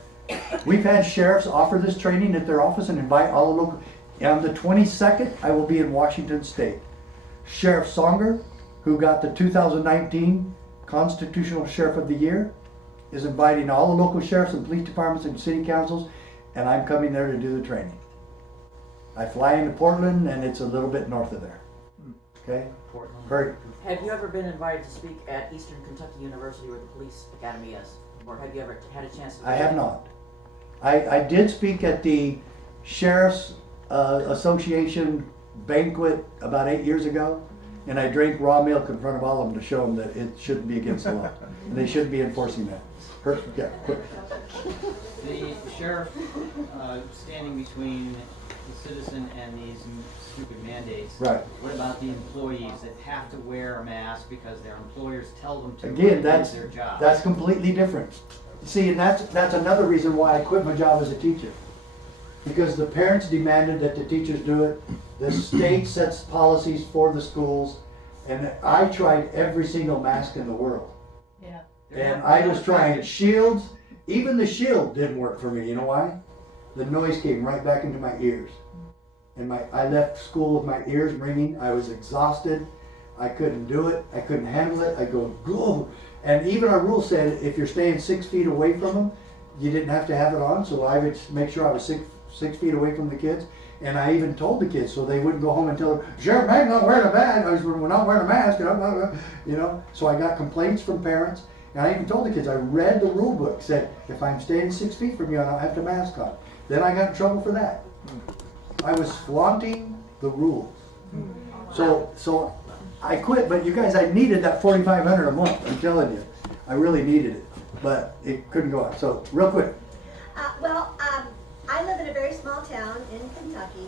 We've had sheriffs offer this training at their office and invite all the local. On the 22nd, I will be in Washington State. Sheriff Songer, who got the 2019 Constitutional Sheriff of the Year, is inviting all the local sheriffs and police departments and city councils, and I'm coming there to do the training. I fly into Portland, and it's a little bit north of there. Okay? Very. Have you ever been invited to speak at Eastern Kentucky University, where the police academy is? Or have you ever had a chance to? I have not. I did speak at the Sheriff's Association banquet about 8 years ago, and I drank raw milk in front of all of them to show them that it shouldn't be against the law, and they shouldn't be enforcing that. Yeah, quick. The sheriff standing between the citizen and these stupid mandates. Right. What about the employees that have to wear a mask because their employers tell them to? Again, that's their job. That's completely different. See, and that's another reason why I quit my job as a teacher. Because the parents demanded that the teachers do it. The state sets policies for the schools, and I tried every single mask in the world. Yeah. And I was trying shields. Even the shield didn't work for me. You know why? The noise came right back into my ears. And I left school with my ears ringing. I was exhausted. I couldn't do it. I couldn't handle it. I go. And even our rule said if you're staying 6 feet away from them, you didn't have to have it on. So I would make sure I was six feet away from the kids. And I even told the kids so they wouldn't go home and tell them, Sheriff Mack not wearing a badge. We're not wearing a mask. You know. So I got complaints from parents. And I even told the kids, I read the rule book, said if I'm staying 6 feet from you, I don't have to mask on. Then I got in trouble for that. I was flaunting the rules. So I quit, but you guys, I needed that $4,500 a month. I'm telling you, I really needed it, but it couldn't go on. So real quick. I live in a very small town in Kentucky,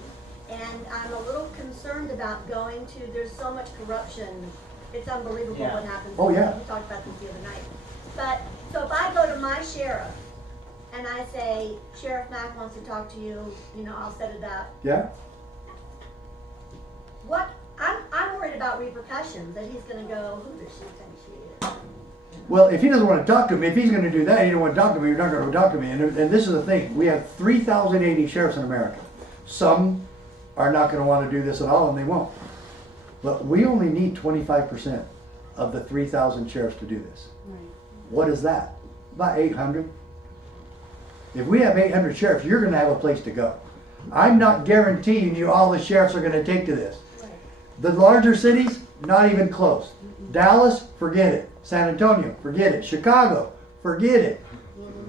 and I'm a little concerned about going to. There's so much corruption. It's unbelievable what happens. Oh yeah. We talked about this the other night. But so if I go to my sheriff and I say, Sheriff Mack wants to talk to you, I'll set it up. Yeah. I'm worried about repercussions, that he's gonna go, who does she think she is? Well, if he doesn't want to talk to me, if he's going to do that, he don't want to talk to me, you're not going to talk to me. And this is the thing, we have 3,080 sheriffs in America. Some are not going to want to do this at all, and they won't. But we only need 25% of the 3,000 sheriffs to do this. Right. What is that? About 800. If we have 800 sheriffs, you're going to have a place to go. I'm not guaranteeing you all the sheriffs are going to take to this. The larger cities, not even close. Dallas, forget it. San Antonio, forget it. Chicago, forget it.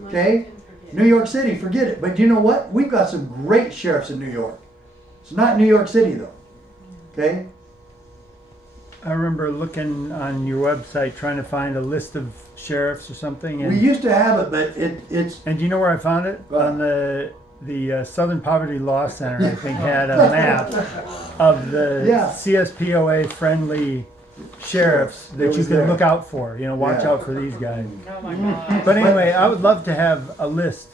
Okay? New York City, forget it. But you know what? We've got some great sheriffs in New York. It's not New York City though. Okay? I remember looking on your website trying to find a list of sheriffs or something. And, We used to have it, but it's. and do you know where I found it? On the Southern Poverty Law Center, I think, had a map of the Yeah. CSPOA friendly sheriffs It that you was can there. look out for. You know, watch Yeah. out for these guys. Oh my God. But anyway, I would love to have a list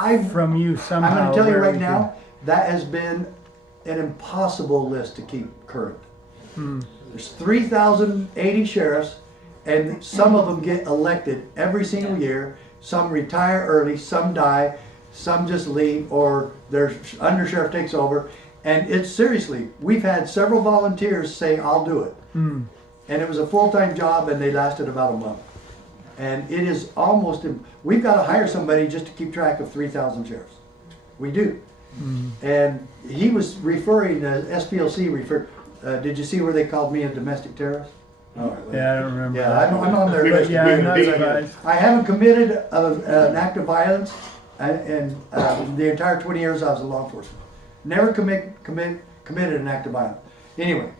I've from you somehow. I'm going to tell you where right we now, that has been an impossible list to keep current. There's 3,080 sheriffs, and some of them get elected every single year. Some retire early, some die, some just leave, or their undersheriff takes over. And it's seriously, we've had several volunteers say, "I'll do it." Hmm. And it was a full-time job, and they lasted about a month. And it is almost, we've got to hire somebody just to keep track of 3,000 sheriffs. We do. And he was referring, SPLC referred, did you see where they called me a domestic terrorist? All right, well, Yeah, I don't remember. yeah, I'm on their But list. yeah, I'm not surprised. I haven't committed an act of violence in the entire 20 years I was in law enforcement. Never committed an act of violence. Anyway,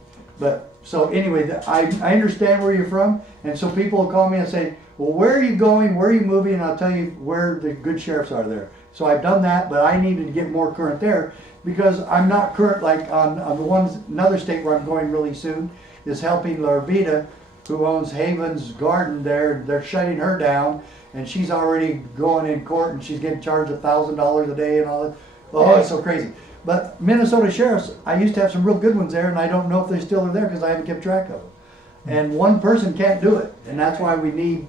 I understand where you're from, and so people will call me and say, "Well, where are you going? Where are you moving?" And I'll tell you where the good sheriffs are there. So I've done that, but I needed to get more current there because I'm not current like on the ones, another state where I'm going really soon is helping Larvita, who owns Haven's Garden there. They're shutting her down, and she's already going in court, and she's getting charged $1,000 a day and all that. Oh, it's so crazy. But Minnesota sheriffs, I used to have some real good ones there, and I don't know if they still are there because I haven't kept track of them. And one person can't do it, and that's why we need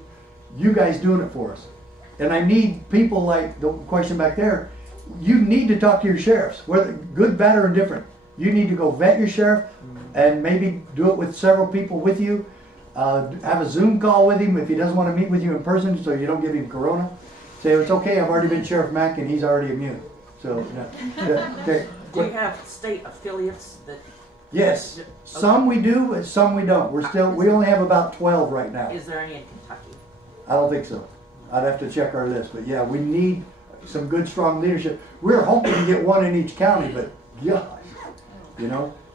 you guys doing it for us. And I need people like the question back there. You need to talk to your sheriffs, whether good, bad, or indifferent. You need to go vet your sheriff and maybe do it with several people with you. Have a Zoom call with him if he doesn't want to meet with you in person, so you don't give him corona. Say, "It's okay, I've already been Sheriff Mack and he's already immune." So, okay. Do you have state affiliates that? Yes, some we do, but some we don't. We only have about 12 right now. Is there any in Kentucky? I don't think so. I'd have to check our list, but yeah, we need some good, strong leadership. We're hoping to get one in each county, but yeah,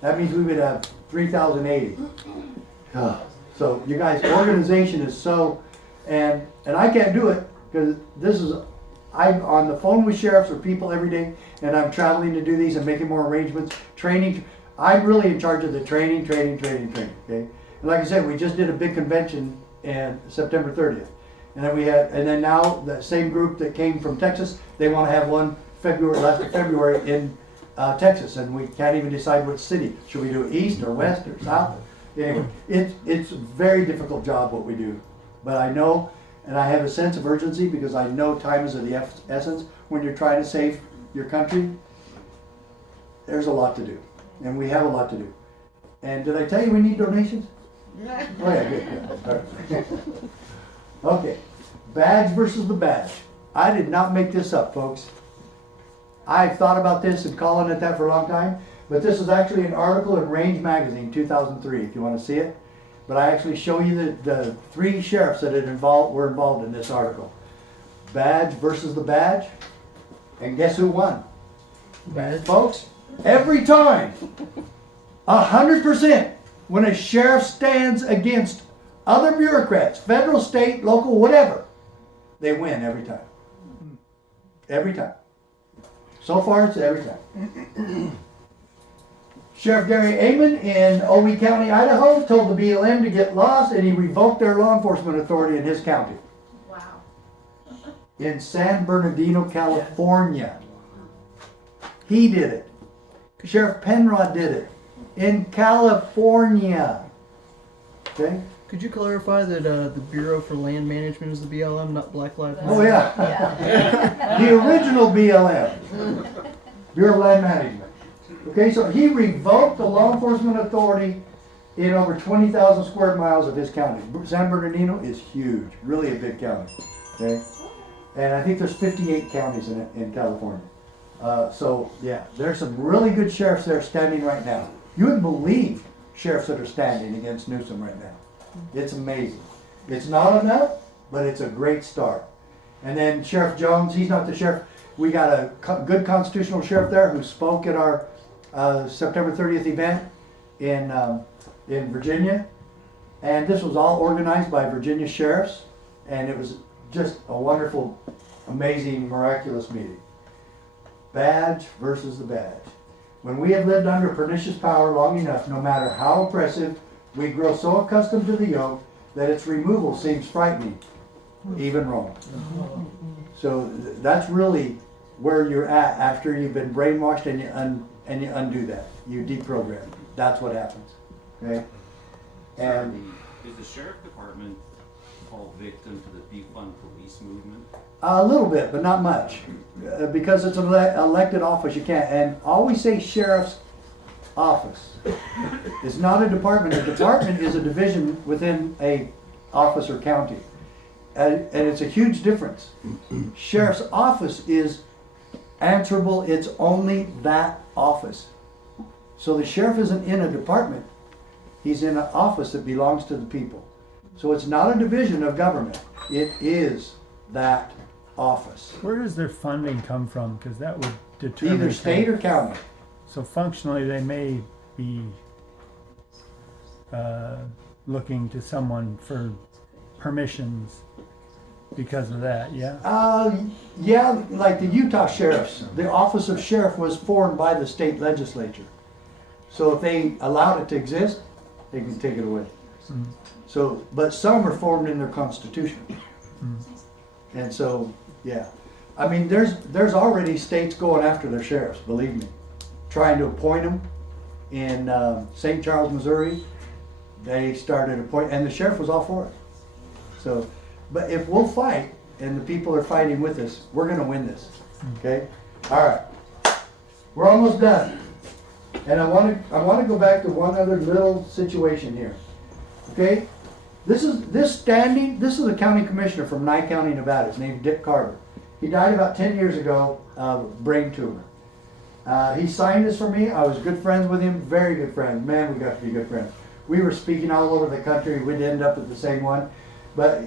that means we would have 3,080. So you guys, organization is so, and I can't do it because I'm on the phone with sheriffs or people every day, and I'm traveling to do these and making more arrangements, training. I'm really in charge of the training, okay? And like I said, we just did a big convention in September 30th. And then now that same group that came from Texas, they want to have one last of February in Texas, and we can't even decide which city. Should we do it east or west or south? Anyway, it's a very difficult job what we do, but I know, and I have a sense of urgency because I know time is of the essence when you're trying to save your country. There's a lot to do, and we have a lot to do. And did I tell you we need donations? Oh yeah, good. All right. Okay, badge versus the badge. I did not make this up, folks. I've thought about this and calling it that for a long time, but this is actually an article in Range Magazine, 2003, if you want to see it. But I actually show you the 3 sheriffs that were involved in this article. Badge versus the badge, and guess who won? Badge. Folks, every time, 100%, when a sheriff stands against other bureaucrats, federal, state, local, whatever, they win every time. Every time. So far, it's every time. Sheriff Gary Amon in Owe County, Idaho, told the BLM to get lost, and he revoked their law enforcement authority in his county. Wow. In San Bernardino, California. He did it. Sheriff Penrod did it. In California. Okay? Could you clarify that the Bureau for Land Management is the BLM, not Black Lives Matter? Oh yeah. The original BLM. Bureau of Land Management. Okay, so he revoked the law enforcement authority in over 20,000 square miles of his county. San Bernardino is huge, really a big county. Okay? And I think there's 58 counties in California. So yeah, there's some really good sheriffs there standing right now. You wouldn't believe sheriffs that are standing against Newsom right now. It's amazing. It's not enough, but it's a great start. And then Sheriff Jones, he's not the sheriff. We got a good constitutional sheriff there who spoke at our September 30th event in in Virginia. And this was all organized by Virginia sheriffs. And it was just a wonderful, amazing, miraculous meeting. Badge versus the badge. When we have lived under pernicious power long enough, no matter how oppressive, we grow so accustomed to the yoke that its removal seems frightening, even wrong. So that's really where you're at after you've been brainwashed and you undo that. You deprogram. That's what happens. Okay? And is the sheriff department fall victim to the defund police movement? a little bit, but not much. Because it's an elected office, you can't. And always say sheriff's office. It's not a department. A department is a division within a office or county. And it's a huge difference. Sheriff's office is answerable. It's only that office. So the sheriff isn't in a department. He's in an office that belongs to the people. So it's not a division of government. It is that office. Where does their funding come from? Because that would determine. Either state or county. So functionally, they may be looking to someone for permissions because of that, yeah? Yeah, like the Utah sheriffs. The office of sheriff was formed by the state legislature. So if they allowed it to exist, they can take it away. Mm. So, but some are formed in their constitution. Mm. And so, yeah. I mean, there's already states going after their sheriffs, believe me. Trying to appoint them. In St. Charles, Missouri, they started appointing, and the sheriff was all for it. So, but if we'll fight, and the people are fighting with us, we're gonna win this, okay? All right, we're almost done. And I wanna go back to one other little situation here, okay? This is a county commissioner from Nye County, Nevada. His name's Dick Carter. He died about 10 years ago of brain tumor. He signed this for me. I was good friends with him, very good friends. Man, we got to be good friends. We were speaking all over the country. We'd end up at the same one. But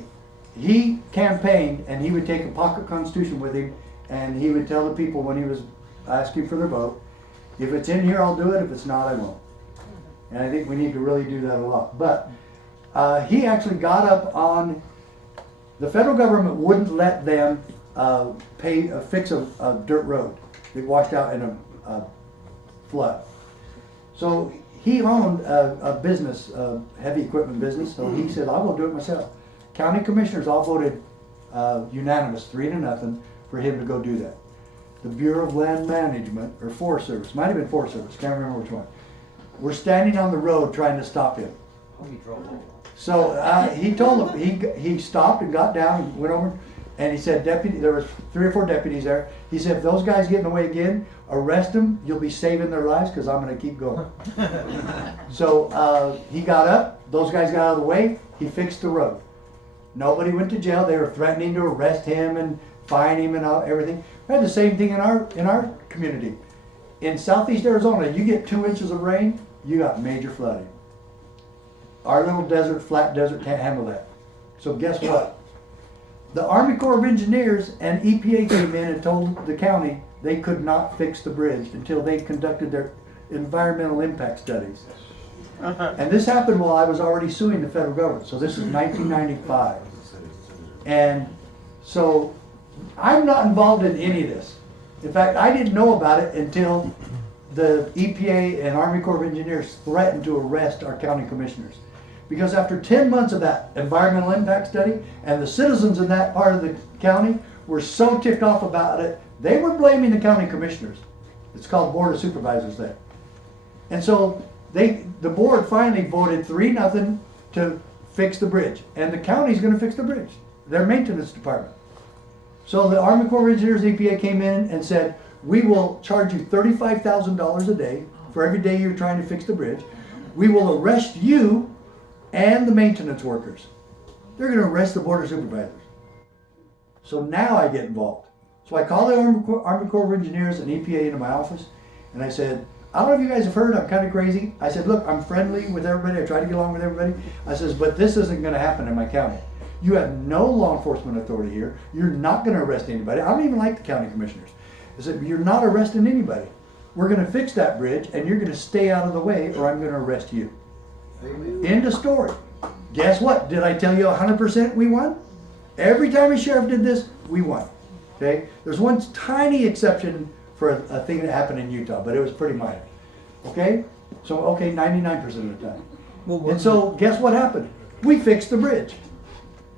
he campaigned, and he would take a pocket constitution with him, and he would tell the people when he was asking for their vote, if it's in here, I'll do it. If it's not, I won't. And I think we need to really do that a lot. But he actually got up on, the federal government wouldn't let them fix a dirt road. It washed out in a flood. So he owned a business, a heavy equipment business, so he said, I will do it myself. County commissioners all voted unanimous, 3-0, for him to go do that. The Bureau of Land Management, or Forest Service, might have been Forest Service, can't remember which one. We're standing on the road trying to stop him. So he told them, he stopped and got down and went over, and he said, there was 3 or 4 deputies there. He said, if those guys get in the way again, arrest them, you'll be saving their lives because I'm going to keep going. So he got up, those guys got out of the way, he fixed the road. Nobody went to jail. They were threatening to arrest him and fine him and everything. We had the same thing in our community. In southeast Arizona, you get 2 inches of rain, you got major flooding. Our little desert, flat desert, can't handle that. So guess what? The Army Corps of Engineers and EPA came in and told the county they could not fix the bridge until they conducted their environmental impact studies. And this happened while I was already suing the federal government. So this is 1995. And so I'm not involved in any of this. In fact, I didn't know about it until the EPA and Army Corps of Engineers threatened to arrest our county commissioners. Because after 10 months of that environmental impact study, and the citizens in that part of the county were so ticked off about it, they were blaming the county commissioners. It's called Board of Supervisors there. And so the board finally voted 3-0 to fix the bridge. And the county's going to fix the bridge, their maintenance department. So the Army Corps of Engineers, EPA came in and said, we will charge you $35,000 a day for every day you're trying to fix the bridge. We will arrest you and the maintenance workers. They're going to arrest the Board of Supervisors. So now I get involved. So I call the Army Corps of Engineers and EPA into my office, and I said, I don't know if you guys have heard, I'm kind of crazy. I said, look, I'm friendly with everybody. I try to get along with everybody. I says, but this isn't going to happen in my county. You have no law enforcement authority here. You're not going to arrest anybody. I don't even like the county commissioners. I said, you're not arresting anybody. We're going to fix that bridge, and you're going to stay out of the way, or I'm going to arrest you. End of story. Guess what? Did I tell you 100% we won? Every time a sheriff did this, we won. Okay? There's one tiny exception for a thing that happened in Utah, but it was pretty minor. Okay? So, okay, 99% of the time. And so, guess what happened? We fixed the bridge.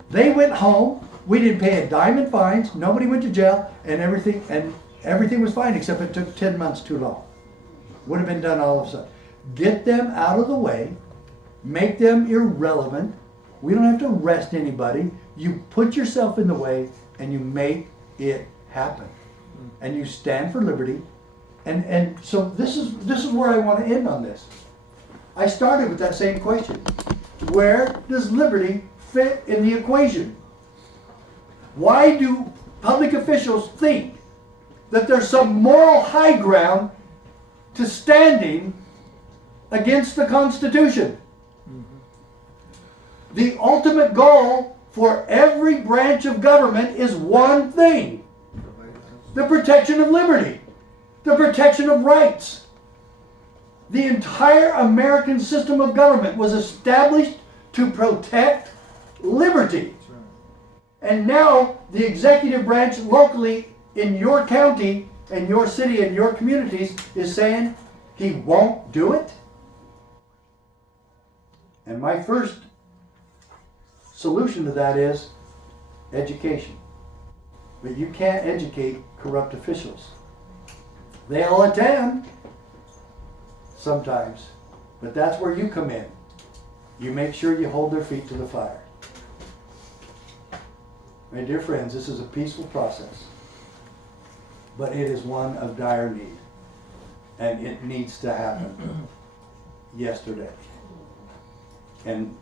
They went home. We didn't pay a dime in fines. Nobody went to jail, and everything was fine, except it took 10 months too long. Would have been done all of a sudden. Get them out of the way. Make them irrelevant. We don't have to arrest anybody. You put yourself in the way, and you make it happen. And you stand for liberty. And so this is where I want to end on this. I started with that same question. Where does liberty fit in the equation? Why do public officials think that there's some moral high ground to standing against the Constitution? The ultimate goal for every branch of government is one thing: the protection of liberty, the protection of rights. The entire American system of government was established to protect liberty. And now the executive branch locally in your county and your city and your communities is saying he won't do it. And my first solution to that is education. But you can't educate corrupt officials. They'll attempt sometimes, but that's where you come in. You make sure you hold their feet to the fire. My dear friends, this is a peaceful process, but it is one of dire need, and it needs to happen yesterday. And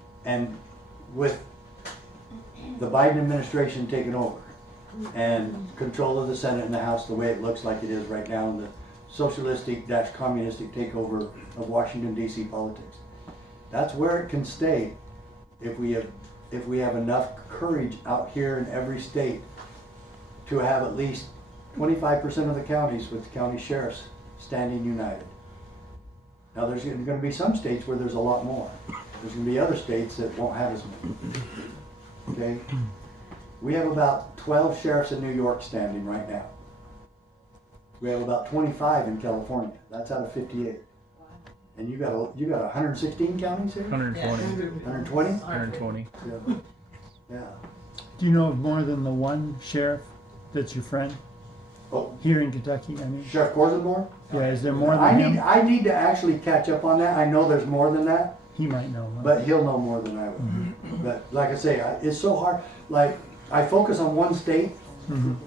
with the Biden administration taking over and control of the Senate and the House the way it looks like it is right now, in the socialistic-communistic takeover of Washington, D.C. politics, that's where it can stay if we have enough courage out here in every state to have at least 25% of the counties with county sheriffs standing united. Now there's going to be some states where there's a lot more. There's going to be other states that won't have as many. Okay? We have about 12 sheriffs in New York standing right now. We have about 25 in California. That's out of 58. And you got 116 counties here? 120. 120? 120. Yeah. Do you know of more than the one sheriff that's your friend? Oh. Here in Kentucky, I mean. Sheriff Corzenmore? Yeah, is there more than him? I need to actually catch up on that. I know there's more than that. He might know. But he'll know more than I will. Mm-hmm. But like I say, it's so hard. Like, I focus on one state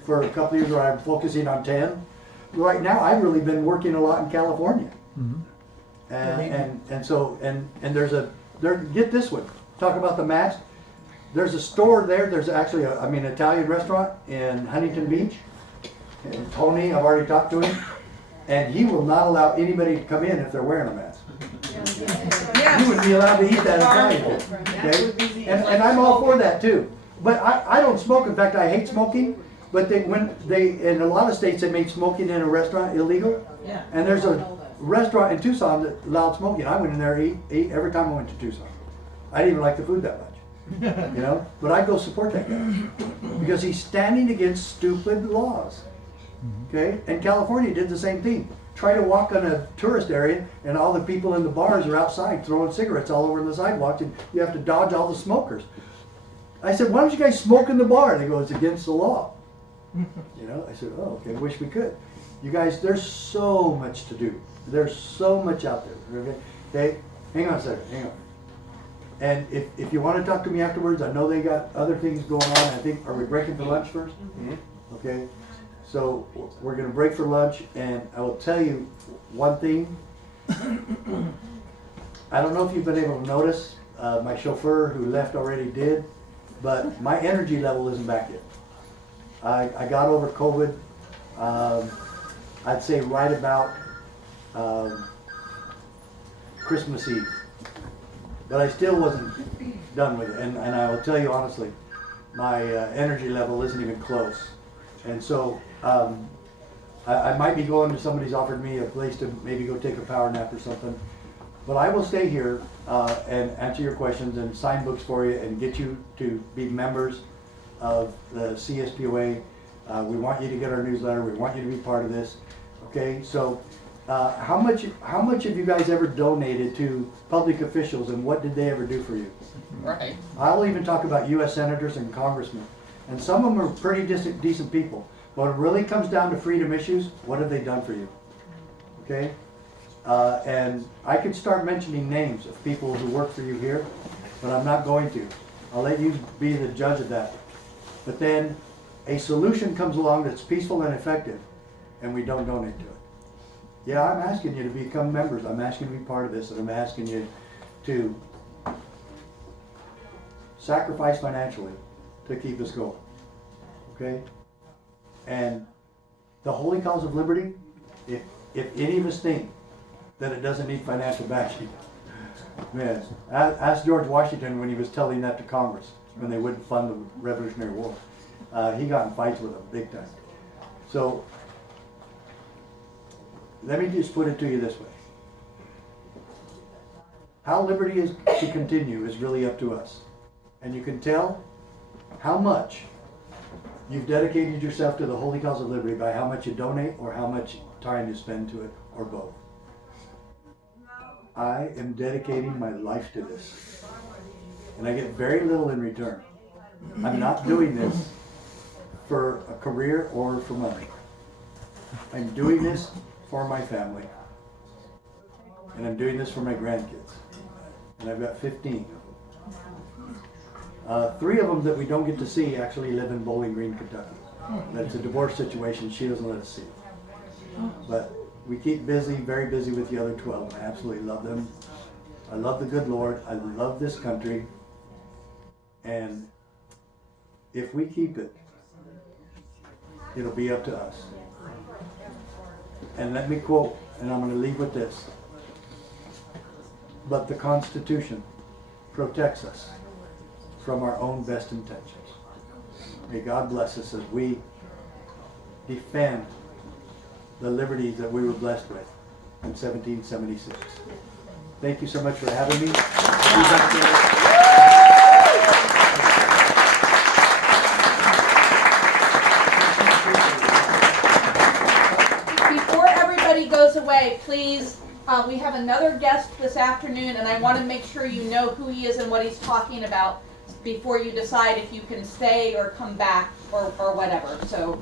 for a couple of years, where I'm focusing on 10. Right now, I've really been working a lot in California. And so get this one. Talk about the mask. There's a store there. There's actually an Italian restaurant in Huntington Beach. And Tony, I've already talked to him, and he will not allow anybody to come in if they're wearing a mask. You wouldn't be allowed to eat that Italian food. Okay? And I'm all for that too. But I don't smoke. In fact, I hate smoking. But in a lot of states, they made smoking in a restaurant illegal. Yeah. And there's a restaurant in Tucson that allowed smoking. I went in there and ate every time I went to Tucson. I didn't even like the food that much, you know. But I'd go support that guy because he's standing against stupid laws. Okay, and California did the same thing. Try to walk on a tourist area, and all the people in the bars are outside throwing cigarettes all over the sidewalks, and you have to dodge all the smokers. I said, "Why don't you guys smoke in the bar?" They go, "It's against the law." You know, I said, "Oh, okay. Wish we could." You guys, there's so much to do. There's so much out there. Okay, hang on a second. Hang on. And if you want to talk to me afterwards, I know they got other things going on. I think, are we breaking for lunch first? Okay. So we're going to break for lunch, and I will tell you one thing. I don't know if you've been able to notice, my chauffeur who left already did, but my energy level isn't back yet. I got over COVID, I'd say right about Christmas Eve. But I still wasn't done with it, and I will tell you honestly, my energy level isn't even close. And so I might be going to, somebody's offered me a place to maybe go take a power nap or something. But I will stay here and answer your questions and sign books for you and get you to be members of the CSPOA. We want you to get our newsletter. We want you to be part of this. Okay, so how much have you guys ever donated to public officials, and what did they ever do for you? Right. I'll even talk about U.S. senators and congressmen, and some of them are pretty decent people. But when it really comes down to freedom issues, what have they done for you? Okay, and I could start mentioning names of people who work for you here, but I'm not going to. I'll let you be the judge of that. But then a solution comes along that's peaceful and effective, and we don't donate to it. Yeah, I'm asking you to become members. I'm asking you to be part of this, and I'm asking you to sacrifice financially to keep us going. Okay? And the holy cause of liberty, if any of us think that it doesn't need financial backing, man, ask George Washington when he was telling that to Congress when they wouldn't fund the Revolutionary War. He got in fights with them big time. So let me just put it to you this way. How liberty is to continue is really up to us. And you can tell how much you've dedicated yourself to the holy cause of liberty by how much you donate or how much time you spend to it, or both. I am dedicating my life to this. And I get very little in return. I'm not doing this for a career or for money. I'm doing this for my family. And I'm doing this for my grandkids. And I've got 15 of them. 3 of them that we don't get to see actually live in Bowling Green, Kentucky. That's a divorce situation. She doesn't let us see. But we keep busy, very busy with the other 12. I absolutely love them. I love the good Lord. I love this country. And if we keep it, it'll be up to us. And let me quote, and I'm going to leave with this. But the Constitution protects us from our own best intentions. May God bless us as we defend the liberties that we were blessed with in 1776. Thank you so much for having me. Before everybody goes away, please, we have another guest this afternoon, and I want to make sure you know who he is and what he's talking about before you decide if you can stay or come back or whatever. So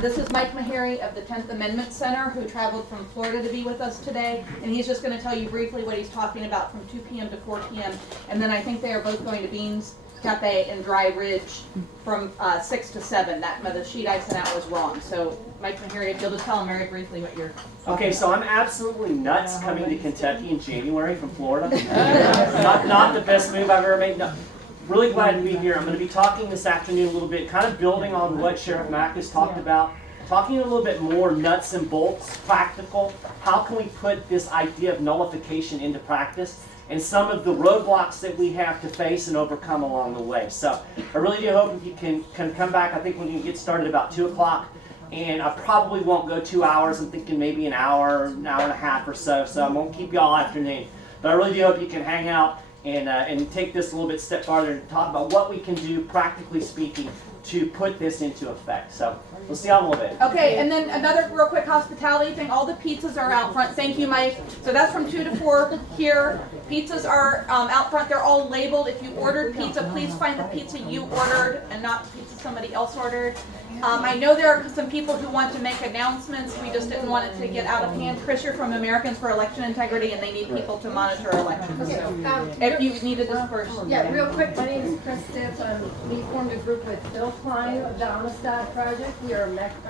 this is Mike Meharry of the 10th Amendment Center, who traveled from Florida to be with us today, and he's just going to tell you briefly what he's talking about from 2 p.m. to 4 p.m. And then I think they are both going to Beans Cafe in Dry Ridge from 6 to 7. The sheet I sent out was wrong. So Mike Meharry, if you'll just tell him very briefly what you're Okay, so I'm absolutely nuts coming to Kentucky in January from Florida. not the best move I've ever made. No. Really glad to be here. I'm going to be talking this afternoon a little bit, kind of building on what Sheriff Mack has talked about, talking a little bit more nuts and bolts, practical. How can we put this idea of nullification into practice, and some of the roadblocks that we have to face and overcome along the way. So I really do hope if you can come back. I think we can get started about 2 o'clock, and I probably won't go 2 hours. I'm thinking maybe an hour and a half or so, so I won't keep you all afternoon. But I really do hope you can hang out and take this a little bit step farther and talk about what we can do, practically speaking, to put this into effect. So we'll see you in a little bit. Okay, and then another real quick hospitality thing. All the pizzas are out front. Thank you, Mike. So that's from 2 to 4 here. Pizzas are out front. They're all labeled. If you ordered pizza, please find the pizza you ordered and not the pizza somebody else ordered. I know there are some people who want to make announcements. We just didn't want it to get out of hand. Chris, you're from Americans for Election Integrity, and they need people to monitor elections. So if you needed this first. Yeah, real quick, my name is Chris Stiff. We formed a group with Bill Klein of the Amistad Project. We are American